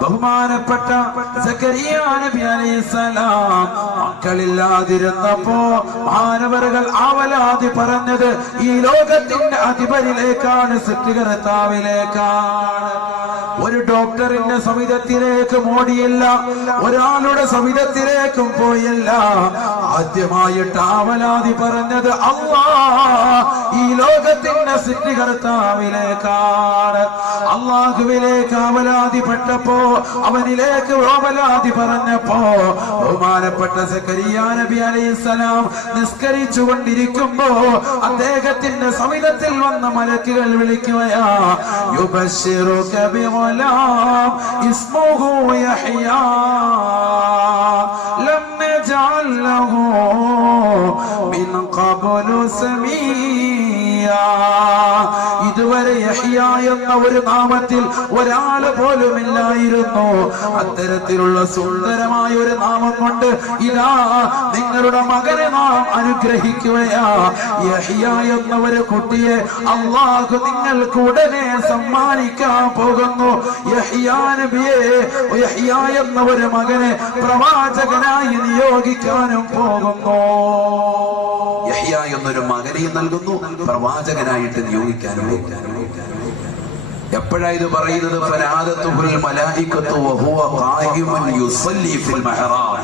ബഹുമാനപ്പെട്ട സക്കരിയ നബി അലൈഹിസ്സലാം മക്കളില്ലാതിരുന്നപ്പോ മാനവர்கள் ആവലാതി പറഞ്ഞത് ഈ ലോകത്തിന്റെ അധിപരിലേക്കാണ്, സൃഷ്ടികർത്താവിലേക്കാണ്. ഒരു ഡോക്ടറിന്റെ സമിതത്തിലേക്ക് ഓടിയില്ല, ഒരാളുടെ സമിതത്തിലേക്കും പോയില്ല. ആദ്യമായിട്ട് ആവലാതി പറഞ്ഞത് ഈ ലോകത്തിന്റെ സൃഷ്ടികർത്താവിലേക്കാണ്. അള്ളാഹുവിലേക്ക് ആവലാതിപ്പെട്ടപ്പോ, അവനിലേക്ക് ആവലാതി പറഞ്ഞപ്പോ ബഹുമാനപ്പെട്ട സക്കരിയ നബി അലൈഹിസ്സലാം നിസ്കരിച്ചു കൊണ്ടിരിക്കുമ്പോ അദ്ദേഹത്തിന്റെ സമിതത്തിൽ വന്ന മലക്കുകൾ വിളിക്കുകയാ, യുബശ്ശിറുക ബിഗുലാം ഇസ്മുഹു യഹ്യാ ലം നജഅൽ ലഹു മിൻ ഖബ്ലു സമീയാ. ഇതുവരെ യഹ്യ എന്ന ഒരു നാമത്തിൽ ഒരാള് പോലുമില്ലായിരുന്നു. അത്തരത്തിലുള്ള സുന്ദരമായ ഒരു നാമം കൊണ്ട് ഇതാ നിങ്ങളുടെ മകനെ നാം അനുഗ്രഹിക്കുകയാ. യഹ്യ എന്ന ഒരു കുട്ടിയെ അല്ലാഹു നിങ്ങൾക്ക് ഉടനെ സമ്മാനിക്കാൻ പോകുന്നു. യഹ്യ നബിയെ, യഹ്യ എന്ന ഒരു മകനെ പ്രവാചകനായി നിയോഗിക്കാനും പോകുന്നു. യഹ്യ എന്നൊരു മകനെ നൽകുന്നു, പ്രവാചകനായിട്ട് നിയോഗിക്കാനും. എപ്പോഴാ ഇത് പറയുന്നത്? ഫനാദത്തുൽ മലായികത്തു വഹുവ ഖായിമുൻ യുസല്ലി ഫിൽ മെഹ്റാബ്.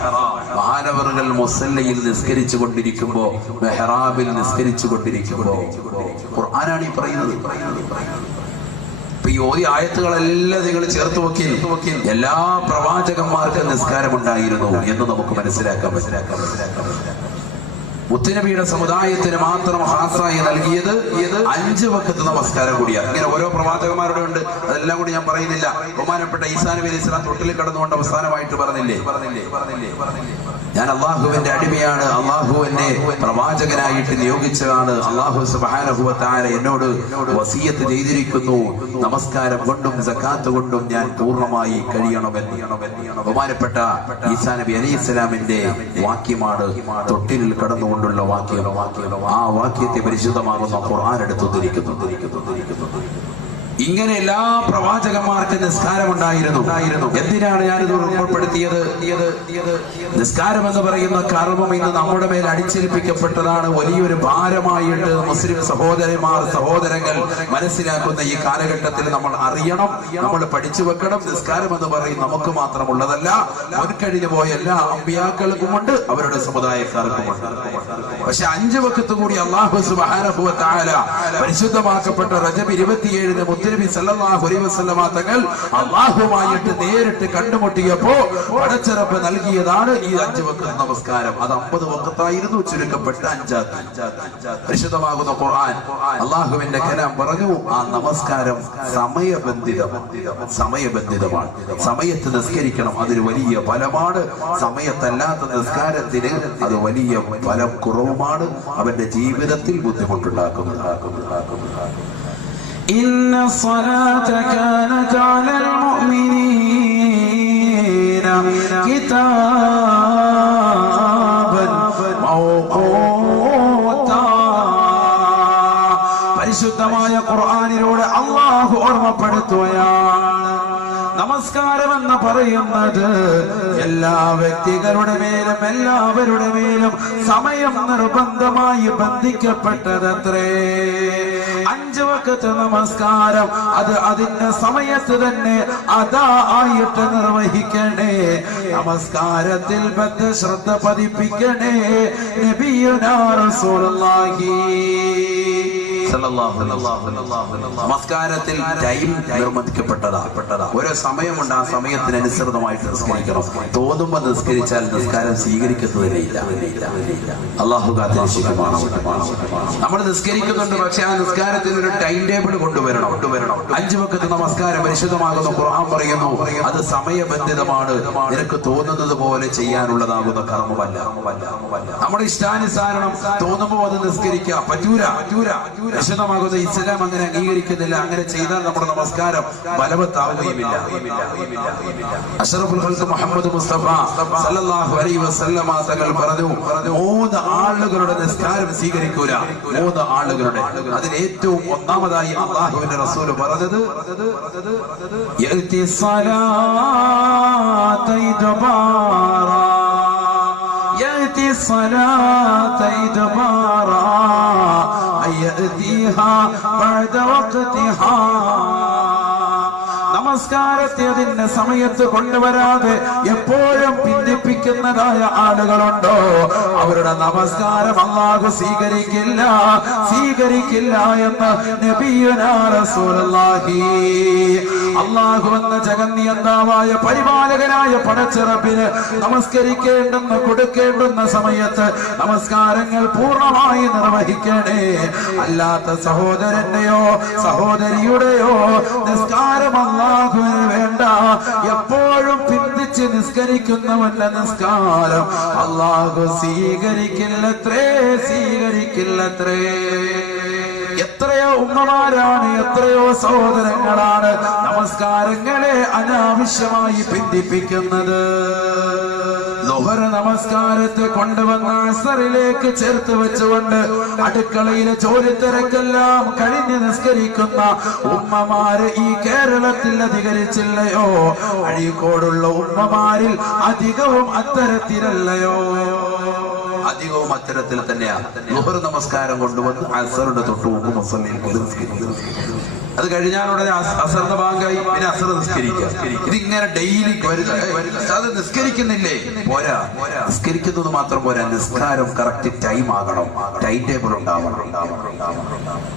മഹാനവറുകൾ മുസല്ലയിൽ നിസ്കരിച്ചു കൊണ്ടിരിക്കുമ്പോ, മെഹ്റാബിൽ നിസ്കരിച്ചു കൊണ്ടിരിക്കുമ്പോ. ഖുർആനാണ് ഈ പറയുന്നത്. ഈ ഓതി ആയത്തുകളെല്ലാം നിങ്ങൾ ചേർത്ത് നോക്കി, എല്ലാ പ്രവാചകന്മാർക്കും നിസ്കാരമുണ്ടായിരുന്നു എന്ന് നമുക്ക് മനസ്സിലാക്കാൻ. മുത്തുനബിയുടെ സമുദായത്തിന് മാത്രം ഹാസായി നൽകിയത് 5 വഖത്ത് നമസ്കാരം കൂടിയാണ്. ഇങ്ങനെ ഓരോ പ്രവാചകന്മാരുടെ ഉണ്ട്, അതെല്ലാം കൂടി ഞാൻ പറയുന്നില്ല. ബഹുമാനപ്പെട്ട ഈസാ നബി അലൈഹി സ്വലാം തൊട്ടിൽ കടന്നുകൊണ്ട് അവസാനമായിട്ട് പറഞ്ഞില്ലേ, ഞാൻ അള്ളാഹുവിന്റെ അടിമയാണ്, അള്ളാഹു എന്നെ പ്രവാചകനായിട്ട് നിയോഗിച്ചതാണ്, അള്ളാഹു സുബ്ഹാനഹു വ തആല എന്നോട് വസിയത്ത് ചെയ്തിരിക്കുന്നു, നമസ്കാരം കൊണ്ടും സക്കാത്ത് കൊണ്ടും ഞാൻ പൂർണ്ണമായി കഴിയണമെന്ന്. ബഹുമാനപ്പെട്ട ഈസാ നബി അലൈഹി സ്വലാമിന്റെ വാക്യമാണ് തൊട്ടിൽ കടന്നുകൊണ്ടുള്ള വാക്യം. ആ വാക്യത്തെ പരിശുദ്ധമാകുന്ന ഖുർആൻ എടുത്തുദ്ധരിക്കുന്നു. ഇങ്ങനെ എല്ലാ പ്രവാചകന്മാർക്കും നിസ്കാരം ഉണ്ടായിരുന്നു. എന്തിനാണ് ഞാനിത് ഉൾപ്പെടുത്തിയത്? നിസ്കാരം എന്ന് പറയുന്ന കർമ്മം ഇന്ന് നമ്മുടെ മേൽ അടിച്ചേൽപ്പിക്കപ്പെട്ടതാണ്. വലിയൊരു ഭാരമായിട്ട് മുസ്ലിം സഹോദരങ്ങൾ മനസ്സിലാക്കുന്ന ഈ കാലഘട്ടത്തിൽ നമ്മൾ അറിയണം, നമ്മൾ പഠിച്ചു വെക്കണം. നിസ്കാരം എന്ന് പറയും നമുക്ക് മാത്രമുള്ളതല്ല, മുൻകഴിഞ്ഞു പോയ എല്ലാ അമ്പിയാക്കൾക്കുമുണ്ട്, അവരുടെ സമുദായക്കാർക്കുമുണ്ട്. പക്ഷെ 5 വഖത്ത് കൂടി അല്ലാഹു സുബ്ഹാനഹു വ തആല പരിശുദ്ധമാക്കപ്പെട്ട റജബ് 27 മുത്തുനബി സല്ലല്ലാഹു അലൈഹി വസല്ലമ തങ്ങൾ അല്ലാഹുമായിട്ട് നേരിട്ട് കണ്ടുമുട്ടിയപ്പോ പടച്ചറപ്പ് നൽകിയതാണ് ഈ 5 വഖത്ത് നമസ്കാരം. അത് 50 വഖത്തായിരുന്നു, ചുരുക്കപ്പെട്ട 5. പരിശുദ്ധമാകുന്ന ഖുർആൻ അല്ലാഹുവിന്റെ കലാം പറഞ്ഞു, ആ നമസ്കാരം സമയബന്ധിതമാണ്. സമയത്ത് നിസ്കരിക്കണം, അതൊരു വലിയ ഫലമാണ്. സമയത്തല്ലാത്ത നിസ്കാരത്തിന് അത് വലിയ ഫലം കുറവുമാണ്, അവന്റെ ജീവിതത്തിൽ ബുദ്ധിമുട്ടുണ്ടാക്കുന്നു. إن الصلاة كانت على المؤمنين كتابا موقوتا. പരിശുദ്ധമായ ഖുർആനിലൂടെ അല്ലാഹു ഓർമ്മപ്പെടുത്തുകയാണ്, നമസ്കാരം എന്ന് പറയുന്നത് എല്ലാ വ്യക്തികളുടെ മേലും എല്ലാവരുടെ മേലും സമയം നിർബന്ധമായി ബന്ധിക്കപ്പെട്ടതത്രേ. 5 വഖത്ത് നമസ്കാരം അത് അതിന്റെ സമയത്ത് തന്നെ അതാ ആയിട്ട് നിർവഹിക്കണേ. നമസ്കാരത്തിൽ ശ്രദ്ധ പതിപ്പിക്കണേ. നബിയുനാ റസൂലുള്ളാഹി നമസ്കാരത്തിൽ ടൈം നിർബന്ധിക്കപ്പെട്ടതാ. ഒരു സമയമുണ്ട്, ആ സമയത്തിനനുസൃതമായിട്ട് നിസ്കരിക്കണം. തോന്നുമ്പോ നിസ്കരിച്ചാൽ നിസ്കാരം സ്വീകരിക്കുന്നതിനില്ല. അല്ലാഹു കാത്തിരക്ഷിക്കുമാണ്. നമ്മൾ നിസ്കരിക്കുന്നുണ്ട്, പക്ഷെ ആ നിസ്കാരത്തിന് ഒരു ടൈം ടേബിൾ കൊണ്ടുവരണം. 5 വഖത്ത് നമസ്കാരം പരിശുദ്ധമാകുന്ന ഖുർആൻ പറയുന്നു, അത് സമയബന്ധിതമാണ്. നിനക്ക് തോന്നുന്നത് പോലെ ചെയ്യാനുള്ളതാകുന്ന കർമ്മമല്ല. നമ്മുടെ ഇഷ്ടാനുസാരണം തോന്നുമ്പോ അത് നിസ്കരിക്കാം പറ്റൂല. പരിശുദ്ധമാകുന്ന ഇസ്ലാം അങ്ങനെ അംഗീകരിക്കുന്നില്ല. അങ്ങനെ ചെയ്താൽ നമ്മുടെ നമസ്കാരം ബലവത്താവുകയുമില്ല. അഷ്റഫുൽ ഖൽഖ് മുഹമ്മദ് മുസ്തഫ സല്ലല്ലാഹു അലൈഹി വസല്ലമ തങ്ങൾ പറഞ്ഞു, 3 ആളുകളുടെ നിസ്കാരം സ്വീകരിക്കൂല. 3 ആളുകളുടെ. അതിൽ ഏറ്റവും ഒന്നാമതായി അല്ലാഹുവിന്റെ റസൂൽ പറഞ്ഞത് യഅതി സ്വലാത ഇദ്ബാറാ യഅതി സ്വലാത ഇദ്ബാറാ അയഅതിഹാ ബഅദ വഖ്തിഹാ. നമസ്കാരത്തെ അതിന്റെ സമയത്ത് കൊണ്ടുവരാതെ എപ്പോഴും ഭിന്നിപ്പിക്കുന്നതായ ആളുകളുണ്ടോ, അവരുടെ നമസ്കാരം അല്ലാഹു സ്വീകരിക്കില്ല എന്ന് നബിയുനാ റസൂലുള്ളാഹി. അല്ലാഹു എന്ന ജഗന്നിയന്താവായ പരിപാലകനായ പടച്ചിറപ്പിന് നമസ്കരിക്കേണ്ടെന്ന് കൊടുക്കേണ്ടുന്ന സമയത്ത് നമസ്കാരങ്ങൾ പൂർണ്ണമായി നിർവഹിക്കണേ. അല്ലാത്ത സഹോദരന്റെയോ സഹോദരിയുടെയോ നിസ്കാരം അല്ലാഹുവിന് വേണ്ട. എപ്പോഴും പിന്തിച്ച് നിസ്കരിക്കുന്നവന്റെ നിസ്കാരം അല്ലാഹു സ്വീകരിക്കില്ലത്രേ. എത്രയോ ഉമ്മമാരാണ്, എത്രയോ സഹോദരങ്ങളാണ് നമസ്കാരങ്ങളെ അനാവശ്യമായി ഭിന്നിപ്പിക്കുന്നത്. ളുഹർ നമസ്കാരത്തെ കൊണ്ടുവന്ന് അസറിലേക്ക് ചേർത്ത് വെച്ചുകൊണ്ട് അടുക്കളയിലെ ജോലി തിരക്കെല്ലാം കഴിഞ്ഞ് നിസ്കരിക്കുന്ന ഉമ്മമാര് ഈ കേരളത്തിൽ അധികരിച്ചില്ലയോ? അഴീക്കോടുള്ള ഉമ്മമാരിൽ അധികവും അത്തരത്തിലല്ലയോ? അധികവും അത്തരത്തിൽ തന്നെയാണ്. ളുഹർ നമസ്കാരം കൊണ്ടുവന്ന് അസറിന്റെ തൊട്ട് മുമ്പ് മുസല്ലയിൽ നിസ്കരിക്കും. അത് കഴിഞ്ഞാൽ ഉടനെ അസറിന്റെ ബാങ്കായി, പിന്നെ അസർ നിസ്കരിക്കുക. ഇതിങ്ങനെ ഡെയിലി അത് നിസ്കരിക്കുന്നില്ലേ? പോരാ. നിസ്കരിക്കുന്നത് മാത്രം പോരാ, നിസ്കാരം കറക്റ്റ് ടൈം ആകണം, ടൈം ടേബിൾ ഉണ്ടാവണം.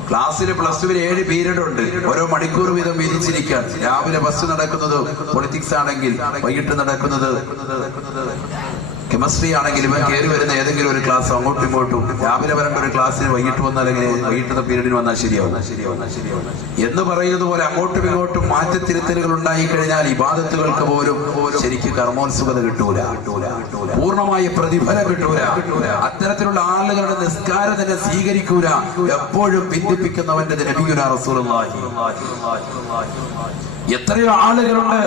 ക്ലാസ്സിൽ +2 7 പീരീഡ് ഉണ്ട്. ഓരോ മണിക്കൂർ വീതം വിരിച്ചിരിക്കാൻ. രാവിലെ ബസ് നടക്കുന്നത് പൊളിറ്റിക്സ് ആണെങ്കിൽ, വൈകിട്ട് നടക്കുന്നത് കെമിസ്ട്രി ആണെങ്കിൽ ഇവൻ കയറി വരുന്ന ഏതെങ്കിലും ഒരു ക്ലാസ് അങ്ങോട്ടും ഇങ്ങോട്ടും. രാവിലെ വരേണ്ട ഒരു ക്ലാസ്സിന് വൈകിട്ട് വന്നാൽ എങ്ങനെ, വൈകിട്ടത്തെ പീരീഡിന് വന്നാൽ ശരിയാവും എന്ന് പറയുന്നത് പോലെ അങ്ങോട്ടും ഇങ്ങോട്ടും മാറ്റത്തിരുത്തലുകൾ ഉണ്ടായി കഴിഞ്ഞാൽ ഇബാദത്തുകൾക്ക് പോലും ശരിക്കും കർമ്മോത്സുകത കിട്ടൂല, പൂർണ്ണമായ പ്രതിഫലം കിട്ടൂല. അത്തരത്തിലുള്ള ആളുകളുടെ നിസ്കാരം തന്നെ സ്വീകരിക്കൂല. എപ്പോഴും ഭിന്നിപ്പിക്കുന്നവന്റെ നബിയുനാ റസൂലുള്ളാഹി. എത്രയോ ആളുകളുണ്ട്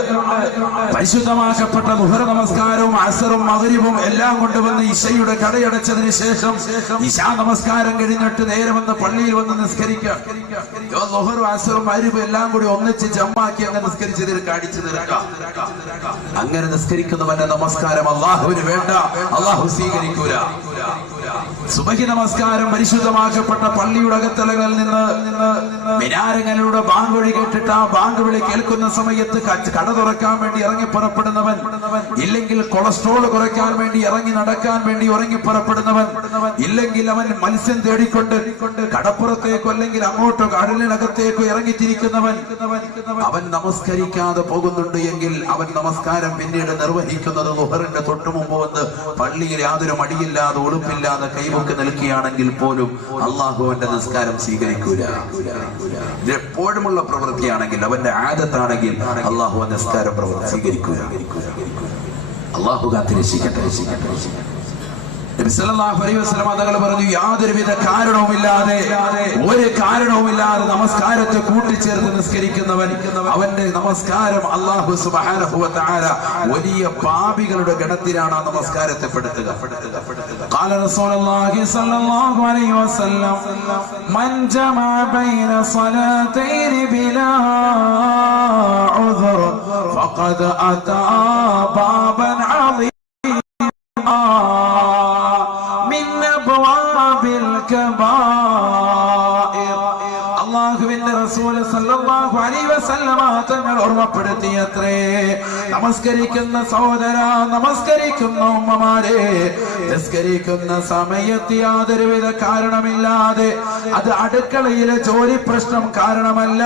പരിശുദ്ധമാക്കപ്പെട്ട ളുഹർ നമസ്കാരവും അസറും മഗ്രിബും എല്ലാം കൊണ്ടുവന്ന് ഇശയുടെ കടയടച്ചതിന് ശേഷം ഇശാ നമസ്കാരം കഴിഞ്ഞിട്ട് നേരെ വന്ന് പള്ളിയിൽ വന്ന് നിസ്കരിക്കുക. ളുഹറും അസറും മഗ്രിബും എല്ലാം കൂടി ഒന്നിച്ച് ജമ്മാക്കി അങ്ങ് നിസ്കരിച്ച് അടിച്ചു തീർക്കാം. അങ്ങനെ നിസ്കരിക്കുന്നവന്റെ നമസ്കാരം അല്ലാഹുവിന് വേണ്ട, അല്ലാഹു സ്വീകരിക്കൂല. സുബഹി നമസ്കാരം പരിശുദ്ധമാക്കപ്പെട്ട പള്ളിയുടെ അകത്തളകളിൽ നിന്ന് മിനാരങ്ങളിലൂടെ ബാങ്ക് വിളി കേട്ടിട്ട് ആ ബാങ്ക് വിളി കേൾക്കുന്ന സമയത്ത് കട തുറക്കാൻ വേണ്ടി ഇറങ്ങി പുറപ്പെടുന്നവൻ, ഇല്ലെങ്കിൽ കൊളസ്ട്രോൾ കുറയ്ക്കാൻ വേണ്ടി ഇറങ്ങി നടക്കാൻ വേണ്ടി ഇറങ്ങി പുറപ്പെടുന്നവൻ, ഇല്ലെങ്കിൽ അവൻ മത്സ്യം തേടിക്കൊണ്ട് കടപ്പുറത്തേക്കോ അല്ലെങ്കിൽ അങ്ങോട്ടോ കടലിനകത്തേക്കോ ഇറങ്ങിത്തിരിക്കുന്നവൻ, അവൻ നമസ്കരിക്കാതെ പോകുന്നുണ്ട് എങ്കിൽ അവൻ നമസ്കാരം പിന്നീട് നിർവഹിക്കുന്നത് ളുഹറിന്റെ തൊട്ടു മുമ്പ് വന്ന് പള്ളിയിൽ യാതൊരു മടിയില്ലാതെ ഉടുപ്പില്ലാതെ കൈവക്ക് നിൽക്കുകയാണെങ്കിൽ പോലും അള്ളാഹു അവന്റെ നിസ്കാരം സ്വീകരിക്കൂല. ഇത് എപ്പോഴുമുള്ള പ്രവൃത്തിയാണെങ്കിൽ, അവന്റെ ആദത്താണെങ്കിൽ അള്ളാഹു നിസ്കാരം സ്വീകരിക്കൂല. അള്ളാഹു കാത്തിരക്ഷിക്കട്ടെ. നബി സല്ലല്ലാഹു അലൈഹി വസല്ലം തങ്ങൾ പറഞ്ഞു, യാതൊരുവിധ കാരണവുമില്ലാതെ, ഒരു കാരണവുമില്ലാതെ നമസ്കാരത്തെ കൂട്ടിച്ചേർത്ത് നിസ്കരിക്കുന്നവൻ, അവന്റെ നമസ്കാരം അല്ലാഹു സുബ്ഹാനഹു വ തആല വലിയ പാപികളുടെ ഗണത്തിലാണ് ആ നമസ്കാരത്തെ പെടുത്തുക. ഖാല റസൂലുള്ളാഹി സ്വല്ലല്ലാഹു അലൈഹി വസല്ലം, മൻ ജമഅ ബൈന സ്വലാത്തൈനി ബിലാ ഉദ്ർ ഫഖദ് അതാ ബാബൻ അളീം അല്ലാഹുവിന്റെ റസൂൽ സല്ലല്ലാഹു അലൈഹി വസല്ലമ തങ്ങൾ ഓർമ്മപ്പെടുത്തിയത്രേ, നമസ്കരിക്കുന്ന സഹോദര, നമസ്കരിക്കുന്ന ഉമ്മമാരെ, നിസ്കരിക്കുന്ന സമയത്ത് യാതൊരുവിധ കാരണമില്ലാതെ, അത് അടുക്കളയിലെ ജോലി പ്രശ്നം കാരണമല്ല,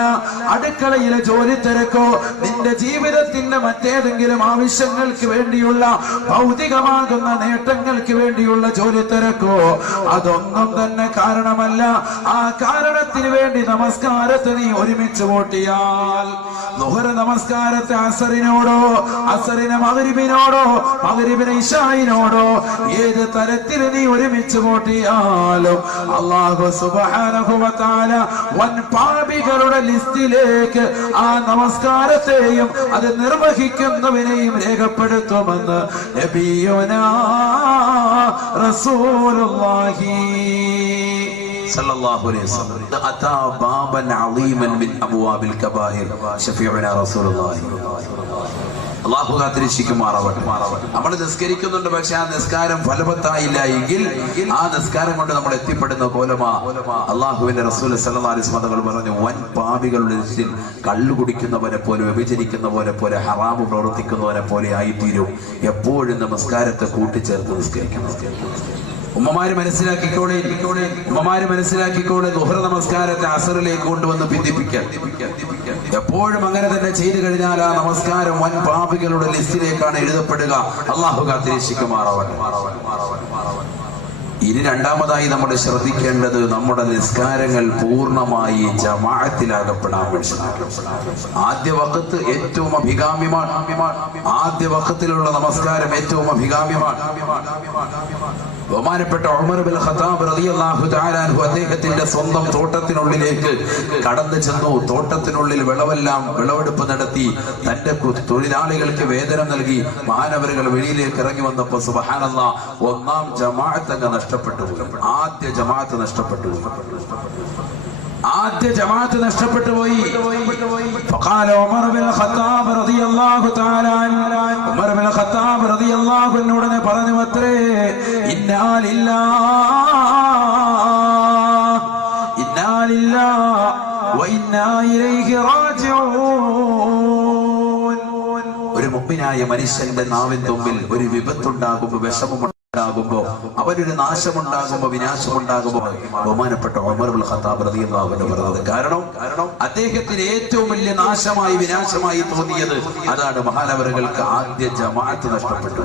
അടുക്കളയിലെ ജോലി തിരക്കോ നിന്റെ ജീവിതത്തിന്റെ മറ്റേതെങ്കിലും ആവശ്യങ്ങൾക്ക് വേണ്ടിയുള്ള ഭൗതികമാകുന്ന നേട്ടങ്ങൾക്ക് വേണ്ടിയുള്ള ജോലി തിരക്കോ, അതൊന്നും തന്നെ കാരണമല്ല. ആ കാരണത്തിന് വേണ്ടി നമസ്കാരത്തെ നീ ഒരുമിച്ച് കൂട്ടിയാൽ, ളുഹർ നമസ്കാരത്തെ അസറിനോടോ അസറിനെ മഗ്രിബിനോടോ മഗ്രിബിനെ ഇശായിനോടോ ഏത് തരത്തിൽ നീ ഒരുമിച്ച് കൂട്ടിയാലും അല്ലാഹു സുബ്ഹാനഹു വ തആല വൻ പാപികളുടെ ലിസ്റ്റിലേക്ക് ആ നമസ്കാരത്തെയും അത് നിർവഹിക്കുന്നവനെയും രേഖപ്പെടുത്തുമെന്ന് നബിയുനാ റസൂലുള്ളാഹി സല്ലല്ലാഹു അലൈഹി വസല്ലം അതാ ബാബൻ അളീമൻ മിൻ അബ്വാബിൽ കബായിർ ശഫീഉനാ റസൂലുള്ളാഹി. അല്ലാഹു കാത്തിരക്ഷിക്കുമാറാവട്ടെ. നമ്മൾ നിസ്കരിക്കുന്നുണ്ട്, പക്ഷെ ആ നിസ്കാരം ഫലവത്തായില്ല എങ്കിൽ ആ നിസ്കാരം കൊണ്ട് നമ്മൾ എത്തിപ്പെടുന്ന കോലമാ അല്ലാഹുവിന്റെ റസൂൽ സല്ലല്ലാഹു അലൈഹി വസല്ലം തങ്ങൾ പറഞ്ഞു, വൻ പാപികളുടെ ലിസ്റ്റിൽ കള്ളു കുടിക്കുന്നവരെ പോലെ, വ്യഭിചരിക്കുന്നവരെ പോലെ, ഹറാമ് പ്രവർത്തിക്കുന്നവരെ പോലെ ആയിത്തീരും. എപ്പോഴും നമസ്കാരത്തെ കൂട്ടിച്ചേർത്ത് നിസ്കരിക്കണം. ഉമ്മമാര് മനസ്സിലാക്കിക്കോളെ, ദുഹ്ർ നമസ്കാരത്തെ അസറിലേക്ക് കൊണ്ടുവന്ന് ഭിന്നിപ്പിക്കാൻ. എപ്പോഴും അങ്ങനെ തന്നെ ചെയ്തു കഴിഞ്ഞാൽ ആ നമസ്കാരം വൻ പാപികളുടെ ലിസ്റ്റിലേക്കാണ് എഴുതപ്പെടുക. അല്ലാഹു കാത്തിരക്ഷിക്കുമാറാവട്ടെ. ഇനി രണ്ടാമതായി നമ്മൾ ശ്രദ്ധിക്കേണ്ടത് നമ്മുടെ നിസ്കാരങ്ങൾ പൂർണ്ണമായി ജമാഅത്തിലാകപ്പെടാൻ ആദ്യ വഖത്ത് ഏറ്റവും അഭികാമ്യമാണ്. ആദ്യ വഖത്തിലുള്ള നമസ്കാരം ഏറ്റവും അഭികാമ്യമാണ്. ബഹുമാനപ്പെട്ട ഉമർ ഇബ്നുൽ ഖത്താബ് റളിയല്ലാഹു തആല അൻഹു അദ്ദേഹത്തിന്റെ സ്വന്തം തോട്ടത്തിനുള്ളിലേക്ക് കടന്നു ചെന്നു. തോട്ടത്തിനുള്ളിൽ വിളവെടുപ്പ് നടത്തി തന്റെ തൊഴിലാളികൾക്ക് വേതനം നൽകി മഹാനവറുകൾ വെളിയിലേക്ക് ഇറങ്ങി വന്നപ്പോൾ സുബ്ഹാനല്ലാഹ് ഒന്നാം ജമാഅത്ത് അങ്ങ് നഷ്ടപ്പെട്ടു. ആദ്യ ജമാഅത്ത് നഷ്ടപ്പെട്ടു പോയി. فقال عمر بن الخطاب رضي الله تعالى عنه عمر بن الخطاب رضي الله عنه ഉടനെ പറഞ്ഞു അത്രേ, ഇന്നാ ലില്ലാഹി വ ഇന്നാ ഇലൈഹി റാജിഊൻ. ഒരു മുഅ്മിനായ മനുഷ്യന്റെ നാവിൻ തുമ്പിൽ ഒരു വിപത്തുണ്ടാകുമ്പോൾ, വിഷമമുണ്ടാകുമ്പോ, അവനൊരു നാശമുണ്ടാകുമ്പോ, വിനാശമുണ്ടാകുമ്പോ ബഹുമാനപ്പെട്ട ഉമർ ഇബ്നുൽ ഖത്താബ് റളിയല്ലാഹു അൻഹു പറഞ്ഞത്. കാരണം അദ്ദേഹത്തിന് ഏറ്റവും വലിയ നാശമായി, വിനാശമായി തോന്നിയത് അതാണ്. മഹാനവറുകൾക്ക് ആദ്യ ജമാഅത്ത് നഷ്ടപ്പെട്ടു.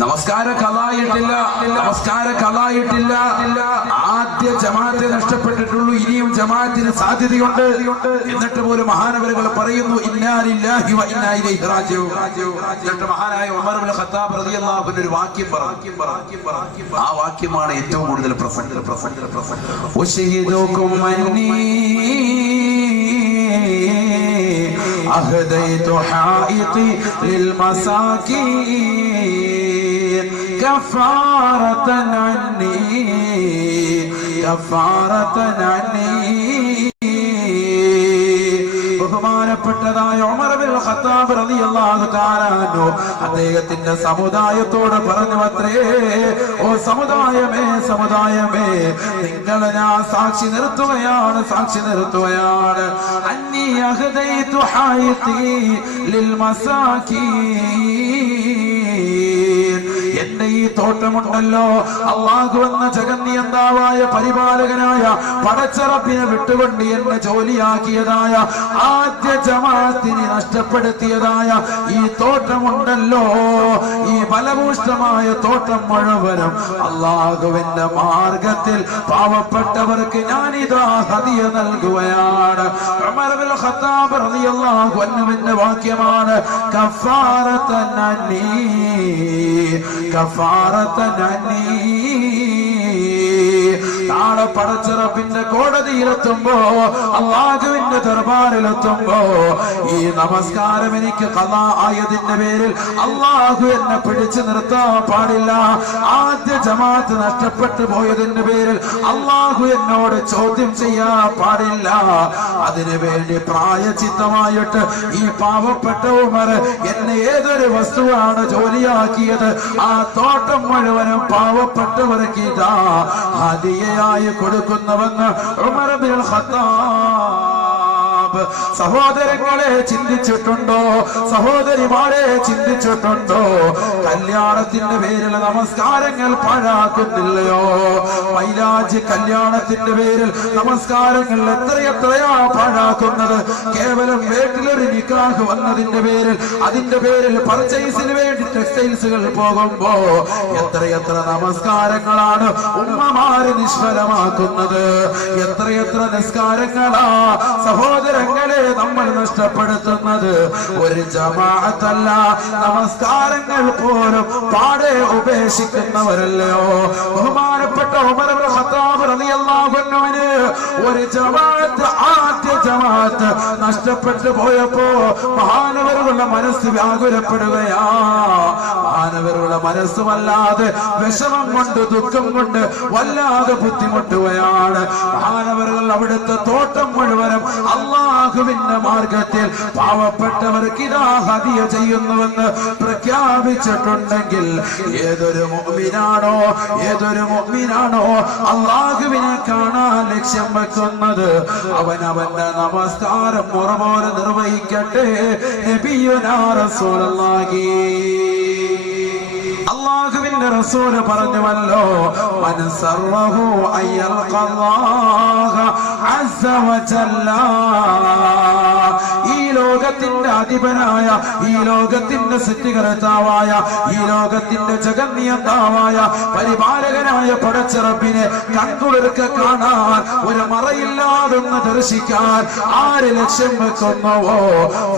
നമസ്കാരം കളായിട്ടില്ല. ആദ്യ ജമാഅത്തെ നഷ്ടപ്പെട്ടിട്ടുള്ളൂ. ഇനിയും ജമാഅത്തിന് സാധ്യതയുണ്ട്. എന്നിട്ട് പോലും മഹാനവറുകൾ പറയുന്നു, ഇന്നാ ലില്ലാഹി വ ഇന്നാ ഇലൈഹി റാജിഊൻ. എന്നിട്ട് മഹാനായ ഉമർ ഇബ്നുൽ ഖത്താബ് റളിയല്ലാഹു അൻഹു ഒരു വാക്യം പറഞ്ഞു. ആ വാക്യമാണ് ഏറ്റവും കൂടുതൽ പ്രസംഗം. أهديت حائطي للمساكين كفارة عني. ബഹുമാനപ്പെട്ടതായ ഉമർ ഇബ്നുൽ ഖത്താബ് റളിയല്ലാഹു തആല അൻഹു അദ്ദേഹത്തിന്റെ സമുദായത്തോട് പറഞ്ഞു അത്രേ, ഓ സമുദായമേ, നിങ്ങളെ ഞാൻ സാക്ഷി നിർത്തുകയാണ്. അന്നി അഹദൈതു ഹായിതി ലിൽ മസാകീൻ. എന്റെ ഈ തോട്ടമുണ്ടല്ലോ, അല്ലാഹു എന്ന ജഗന്നിയന്താവായ പരിപാലകനായ പടച്ചറപ്പിനെ വിട്ടുകൊണ്ട് എന്നെ ജോലിയാക്കിയതായ ആദ്യ ജമാഅത്തിനെ നഷ്ടപ്പെടുത്തിയതായ ഈ തോട്ടമുണ്ടല്ലോ, ഈ ഫലഭൂഷ്ടമായ തോട്ടം മുഴുവനും അല്ലാഹുവിന്റെ മാർഗത്തിൽ പാവപ്പെട്ടവർക്ക് ഞാനിതാ ഹദിയ നൽകുകയാണ്. ഉമർ ഇബ്നുൽ ഖത്താബ് റളിയല്ലാഹു അൻഹുവിന്റെ വാക്യമാണ്, കഫാറത്തൻ അന്നീ. നാളെ പടച്ചിറപ്പിന്റെ കോടതിയിലെത്തുമ്പോ, അല്ലാഹുവിന്റെ ദർബാറിലെത്തുമ്പോ ഈ നമസ്കാരം എനിക്ക് ഖളാ ആയതിന്റെ പേരിൽ അല്ലാഹു എന്നെ പിടിച്ചു നിർത്താൻ പാടില്ല. ആദ്യ ജമാഅത്ത് നഷ്ടപ്പെട്ടു പോയതിന്റെ പേരിൽ അല്ലാഹു എന്നോട് ചോദ്യം ചെയ്യാൻ പാടില്ല. അതിനു വേണ്ടി പ്രായച്ചിത്തമായിട്ട് ഈ പാവപ്പെട്ട ഉമർ എന്നെ ഏതൊരു വസ്തുവാണ് ജോലിയാക്കിയത്, ആ തോട്ടം മുഴുവനും പാവപ്പെട്ടവർക്ക് ഇതാ ഹദിയയായി കൊടുക്കുന്നുവെന്ന് ഉമർ ഇബ്നുൽ ഖത്താബ്. സഹോദരങ്ങളെ ചിന്തിച്ചിട്ടുണ്ടോ? സഹോദരിമാരെ ചിന്തിച്ചിട്ടുണ്ടോ? കല്യാണത്തിന്റെ പേരിൽ നമസ്കാരങ്ങൾ പാഴാക്കുന്നില്ലയോ? മൈലാജ് കല്യാണത്തിന്റെ പേരിൽ നമസ്കാരങ്ങൾ എത്രയെത്രയാ പാഴാക്കുന്നത്. കേവലം വീട്ടിലൊരു നിക്കാഹ് വന്നതിന്റെ പേരിൽ, അതിന്റെ പേരിൽ പർച്ചേസിന് വേണ്ടി ടെക്സ്റ്റൈൽസുകൾ പോകുമ്പോ എത്രയെത്ര നമസ്കാരങ്ങളാണ് ഉമ്മമാര് നിഷ്ഫലമാക്കുന്നത്. എത്രയെത്ര നിസ്കാരങ്ങളാ സഹോദര സഹോദരങ്ങളെ നമ്മൾ നഷ്ടപ്പെടുത്തുന്നത് ഒരു ജമാഅത്തല്ല, നമസ്കാരങ്ങൾ പോലും പാടെ ഉപേക്ഷിക്കുന്നവരല്ലയോ. ബഹുമാനപ്പെട്ട ഉമർ ഇബ്നു ഖത്താബ് റളിയല്ലാഹു അൻഹുവിന് ഒരു ജമാഅത്ത്, ആദ്യ ജമാഅത്ത് നഷ്ടപ്പെട്ടു പോയപ്പോ മഹാനവറുകളുടെ മനസ്സ് വ്യാകുലപ്പെടുകയാ. മഹാനവറുകളുടെ മനസ്സ് വല്ലാതെ വിഷമം കൊണ്ട്, ദുഃഖം കൊണ്ട് വല്ലാതെ ബുദ്ധിമുട്ടുകയാണ്. മഹാനവറുകൾ അവിടുത്തെ തോട്ടം മുഴുവനും അല്ലാഹുവിന്റെ മാർഗത്തിൽ പാവപ്പെട്ടവർക്ക് ഇതാ ഹദിയ ചെയ്യുന്നുവെന്ന് പ്രഖ്യാപിച്ചിട്ടുണ്ടെങ്കിൽ ഏതൊരു മുഅ്മിനാണോ അല്ലാഹുവിനെ കാണാൻ ലക്ഷ്യം വെക്കുന്നത് അവന്റെ നമസ്കാരം മുറപോലെ നിർവഹിക്കട്ടെ. നബിയുനാ റസൂലുള്ളാഹി, അല്ലാഹുവിന്റെ റസൂൽ പറഞ്ഞുവല്ലോ, മൻ സർറഹു അയ്യൽഖല്ലാഹ അസ്സ വജല്ല. ഈ ലോകത്തിന്റെ അധിപനായ, ഈ ലോകത്തിന്റെ സൃഷ്ടികർത്താവായ, ഈ ലോകത്തിന്റെ ജഗന്നിയന്താവായ, പരിപാലകനായ പടച്ച റബ്ബിനെ കൺകുളിർക്ക് കാണാൻ, ഒരു മറയില്ലാതൊന്ന് ദർശിക്കാൻ ആര് ലക്ഷ്യം വെക്കുന്നുവോ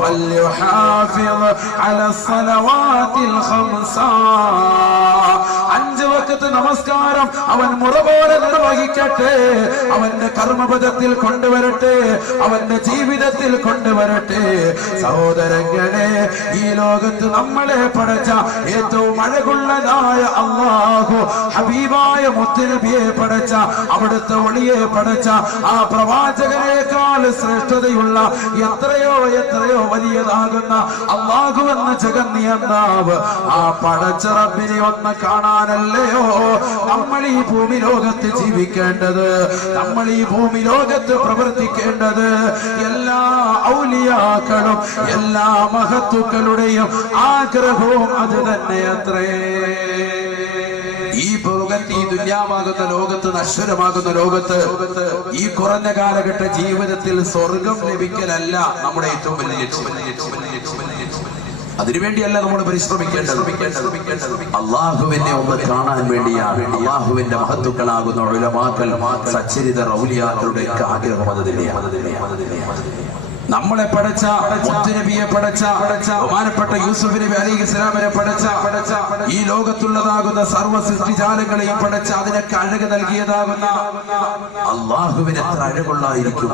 ഫല്യുഹാഫിദ് അലസ്സലവാതിൽ ഖംസ. 5 വഖത്ത് നമസ്കാരം അവൻ മുറപോലെ നിർവഹിക്കട്ടെ, അവന്റെ കർമ്മപദത്തിൽ കൊണ്ടുവരട്ടെ, അവന്റെ ജീവിതത്തിൽ കൊണ്ടുവരട്ടെ. സഹോദരങ്ങളെ, ഈ ലോകത്ത് നമ്മളെ പടച്ച ഏറ്റവും അഴകുള്ളതായ അല്ലാഹു, ഹബീബായ മുത്തുനബിയെ പടച്ച, അവിടുത്തെ ഒളിയെ പടച്ച ആ പ്രവാചകനേക്കാൾ ശ്രേഷ്ഠതയുള്ള എത്രയോ വലിയതാകുന്ന അല്ലാഹു എന്ന ജഗന്നിയന്താവ് ആ പടച്ച റബ്ബിനെ ഒന്ന് കാണാനല്ലയോ നമ്മൾ ഈ ഭൂമി ലോകത്ത് ജീവിക്കേണ്ടത്, നമ്മൾ ഈ ഭൂമി ലോകത്ത് പ്രവർത്തിക്കേണ്ടത്. എല്ലാ ഔലിയാക്കളും എല്ലാ മഹത്തുക്കളുടെയും ആഗ്രഹവും അത് തന്നെയത്രേ. ഈ ദുന്യാവാകുന്ന ലോകത്ത്, നശ്വരമാകുന്ന ലോകത്ത്, ഈ കുറഞ്ഞ കാലഘട്ട ജീവിതത്തിൽ സ്വർഗം ലഭിക്കലല്ല നമ്മുടെ ഏറ്റവും വലിയ ലക്ഷ്യം. അതിനുവേണ്ടിയല്ല നമ്മൾ പരിശ്രമിക്കേണ്ടത്. അള്ളാഹുവിനെ ഒന്ന് കാണാൻ വേണ്ടിയാണ്. അള്ളാഹുവിന്റെ മഹത്തുക്കളാകുന്ന ഉലമാക്കൾ, സച്ചരിതർ, ഔലിയാക്കളുടെ ആഗ്രഹം അത് തന്നെയാണ്. നമ്മളെ പടച്ച മുത്തുനബിയെ പടച്ച, ബഹുമാനപ്പെട്ട യൂസുഫ് നബി അലൈഹിസ്സലാമിനെ പടച്ച, ഈ ലോകത്തുള്ളതാകുന്ന സർവ്വ സൃഷ്ടിജാലങ്ങളെയും പടച്ച, അതിനൊക്കെ അഴക് നൽകിയതാകുന്ന അള്ളാഹുവിന് എത്ര അഴകുള്ളായിരിക്കും.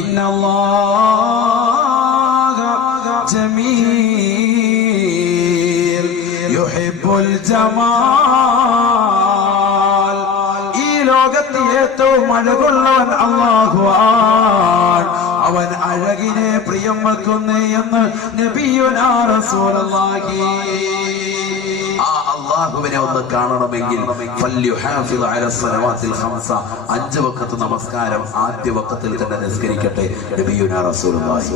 ഇന്നല്ലാഹ ജമീൽ യുഹിബ്ബുൽ ജമാൽ. ഈ ലോകത്ത് ഏറ്റവും അഴകുള്ളവൻ അല്ലാഹുവാൻ, അവൻ അഴകിനെ പ്രിയം വെക്കുന്നേ എന്ന് നബിയുനാ റസൂലുള്ളാഹി. ആ അല്ലാഹുവിനെ ഒന്ന് കാണണമെങ്കിൽ ഫല്യുഹാഫിദ് അലസ്സലവാതിൽ ഖംസ, 5 വഖത്ത് നമസ്കാരം ആദ്യ വഖത്തിൽ തന്നെ നിസ്കരിക്കട്ടെ. നബിയുനാ റസൂലുള്ളാഹി.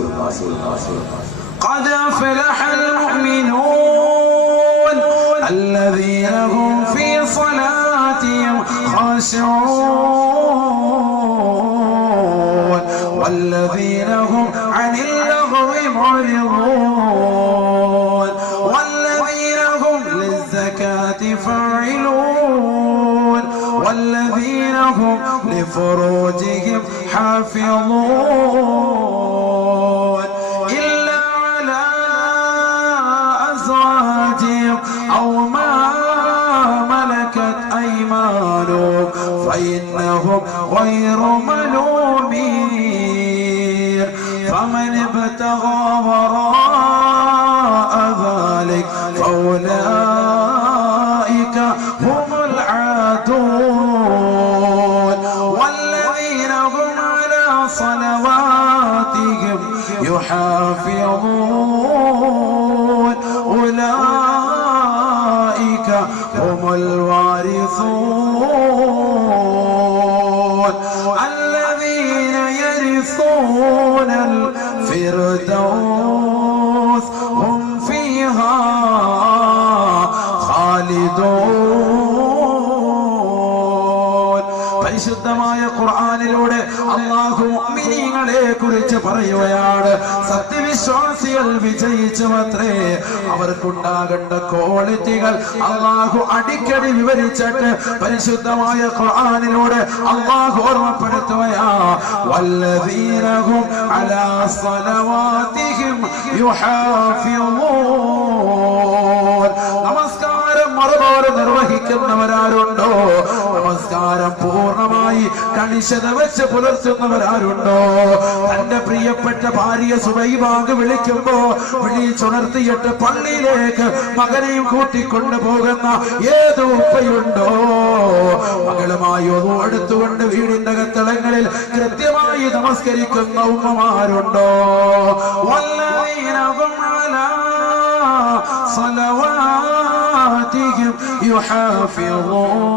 ഖദ് അഫ്ലഹൽ മുഅ്മിനൂൻ അല്ലദീന ഹും ഫീ സ്വലാത്തിഹിം ഖാശിഊൻ والذين هم عن اللغو معرضون والذين هم للزكاة فاعلون والذين هم لفروجهم حافظون إلا على أزواجهم أو ما ملكت أيمانهم فإنهم غير ملومين فمن ابتغى وراء ذلك فأولئك هم العادون والذين هم على صلواتهم يحافظون أولئك هم الوارثون الذين يرثون الفردوس هم فيها خالدون. പരിശുദ്ധമായ ഖുർആനിലൂടെ അല്ലാഹു മുഅ്മിനീങ്ങളെ കുറിച്ച് പറയുകയാണ്. സത്യവിശ്വാസികളെ വിശ്വാസികൾ വിജയിച്ചുവത്രേ. അവർക്കുണ്ടാകേണ്ട ക്വാളിറ്റികൾ അല്ലാഹു അടിക്കടി വിവരിച്ചിട്ട് പരിശുദ്ധമായ ഖുർആനിലൂടെ അല്ലാഹു ഓർമ്മപ്പെടുത്തുകയാ. വല്ലദീന ഹും അലാ സ്വലവാതിഹിം യുഹാഫിളൂൻ. നമസ്കാരം മറുപോലെ നിർവഹിക്കുന്നവരാരുണ്ടോ? നമസ്കാരം പൂർണ്ണമായി കണിശത വെച്ച് പുലർത്തുന്നവരാരുണ്ടോ? തന്റെ പ്രിയപ്പെട്ട ഭാര്യ സുബൈബാങ്ക് വിളിക്കുമ്പോ വിളിച്ചുണർത്തിയിട്ട് പള്ളിയിലേക്ക് മകനെയും കൂട്ടിക്കൊണ്ടു പോകുന്ന ഏത് ഉപ്പയുണ്ടോ? മകളുമായി ഒതു എടുത്തുകൊണ്ട് വീടിന്റെ കത്തളങ്ങളിൽ കൃത്യമായി നമസ്കരിക്കുന്ന ഉമ്മമാരുണ്ടോ? വല്ലദീന ഹും അലാ സ്വലവാതിഹിം യുഹാഫിളൂൻ.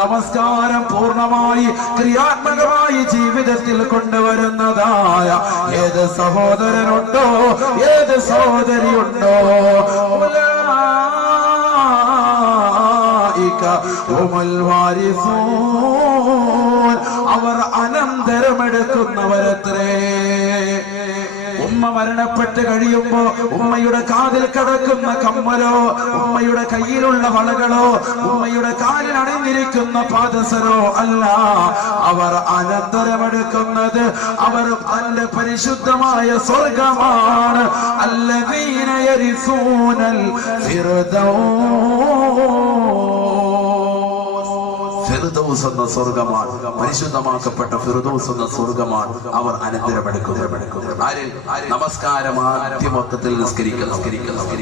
നമസ്കാരം പൂർണ്ണമായി ക്രിയാത്മകമായി ജീവിതത്തിൽ കൊണ്ടുവരുന്നതായ ഏത് സഹോദരനുണ്ടോ, ഏത് സഹോദരിയുണ്ടോ? ഉലൈക ഹുമുൽ വാരിസൂൻ. അവർ അനന്തരമെടുക്കുന്നവരത്രേ. ഉമ്മ മരണപ്പെട്ട് കഴിയുമ്പോ ഉമ്മയുടെ കാതിൽ കിടക്കുന്ന കമ്മലോ, ഉമ്മയുടെ കയ്യിലുള്ള വളകളോ, ഉമ്മയുടെ കാലിൽ അണിഞ്ഞിരിക്കുന്ന പാദസരോ അല്ല. അവർ അനന്തരമെടുക്കുന്നത് അവർ തന്റെ പരിശുദ്ധമായ സ്വർഗമാണ്. അല്ലദീന യരിസൂനൽ ഫിർദൗസ് എന്ന സ്വർഗമാണ്, പരിശുദ്ധമാക്കപ്പെട്ട ഫിർദൗസ് എന്ന സ്വർഗമാണ് അവർ അനന്തരമെടുക്കുന്നത്. ആരിൽ? നമസ്കാരം ആദ്യമൊക്കത്തിൽ നിസ്കരിക്കുന്നു.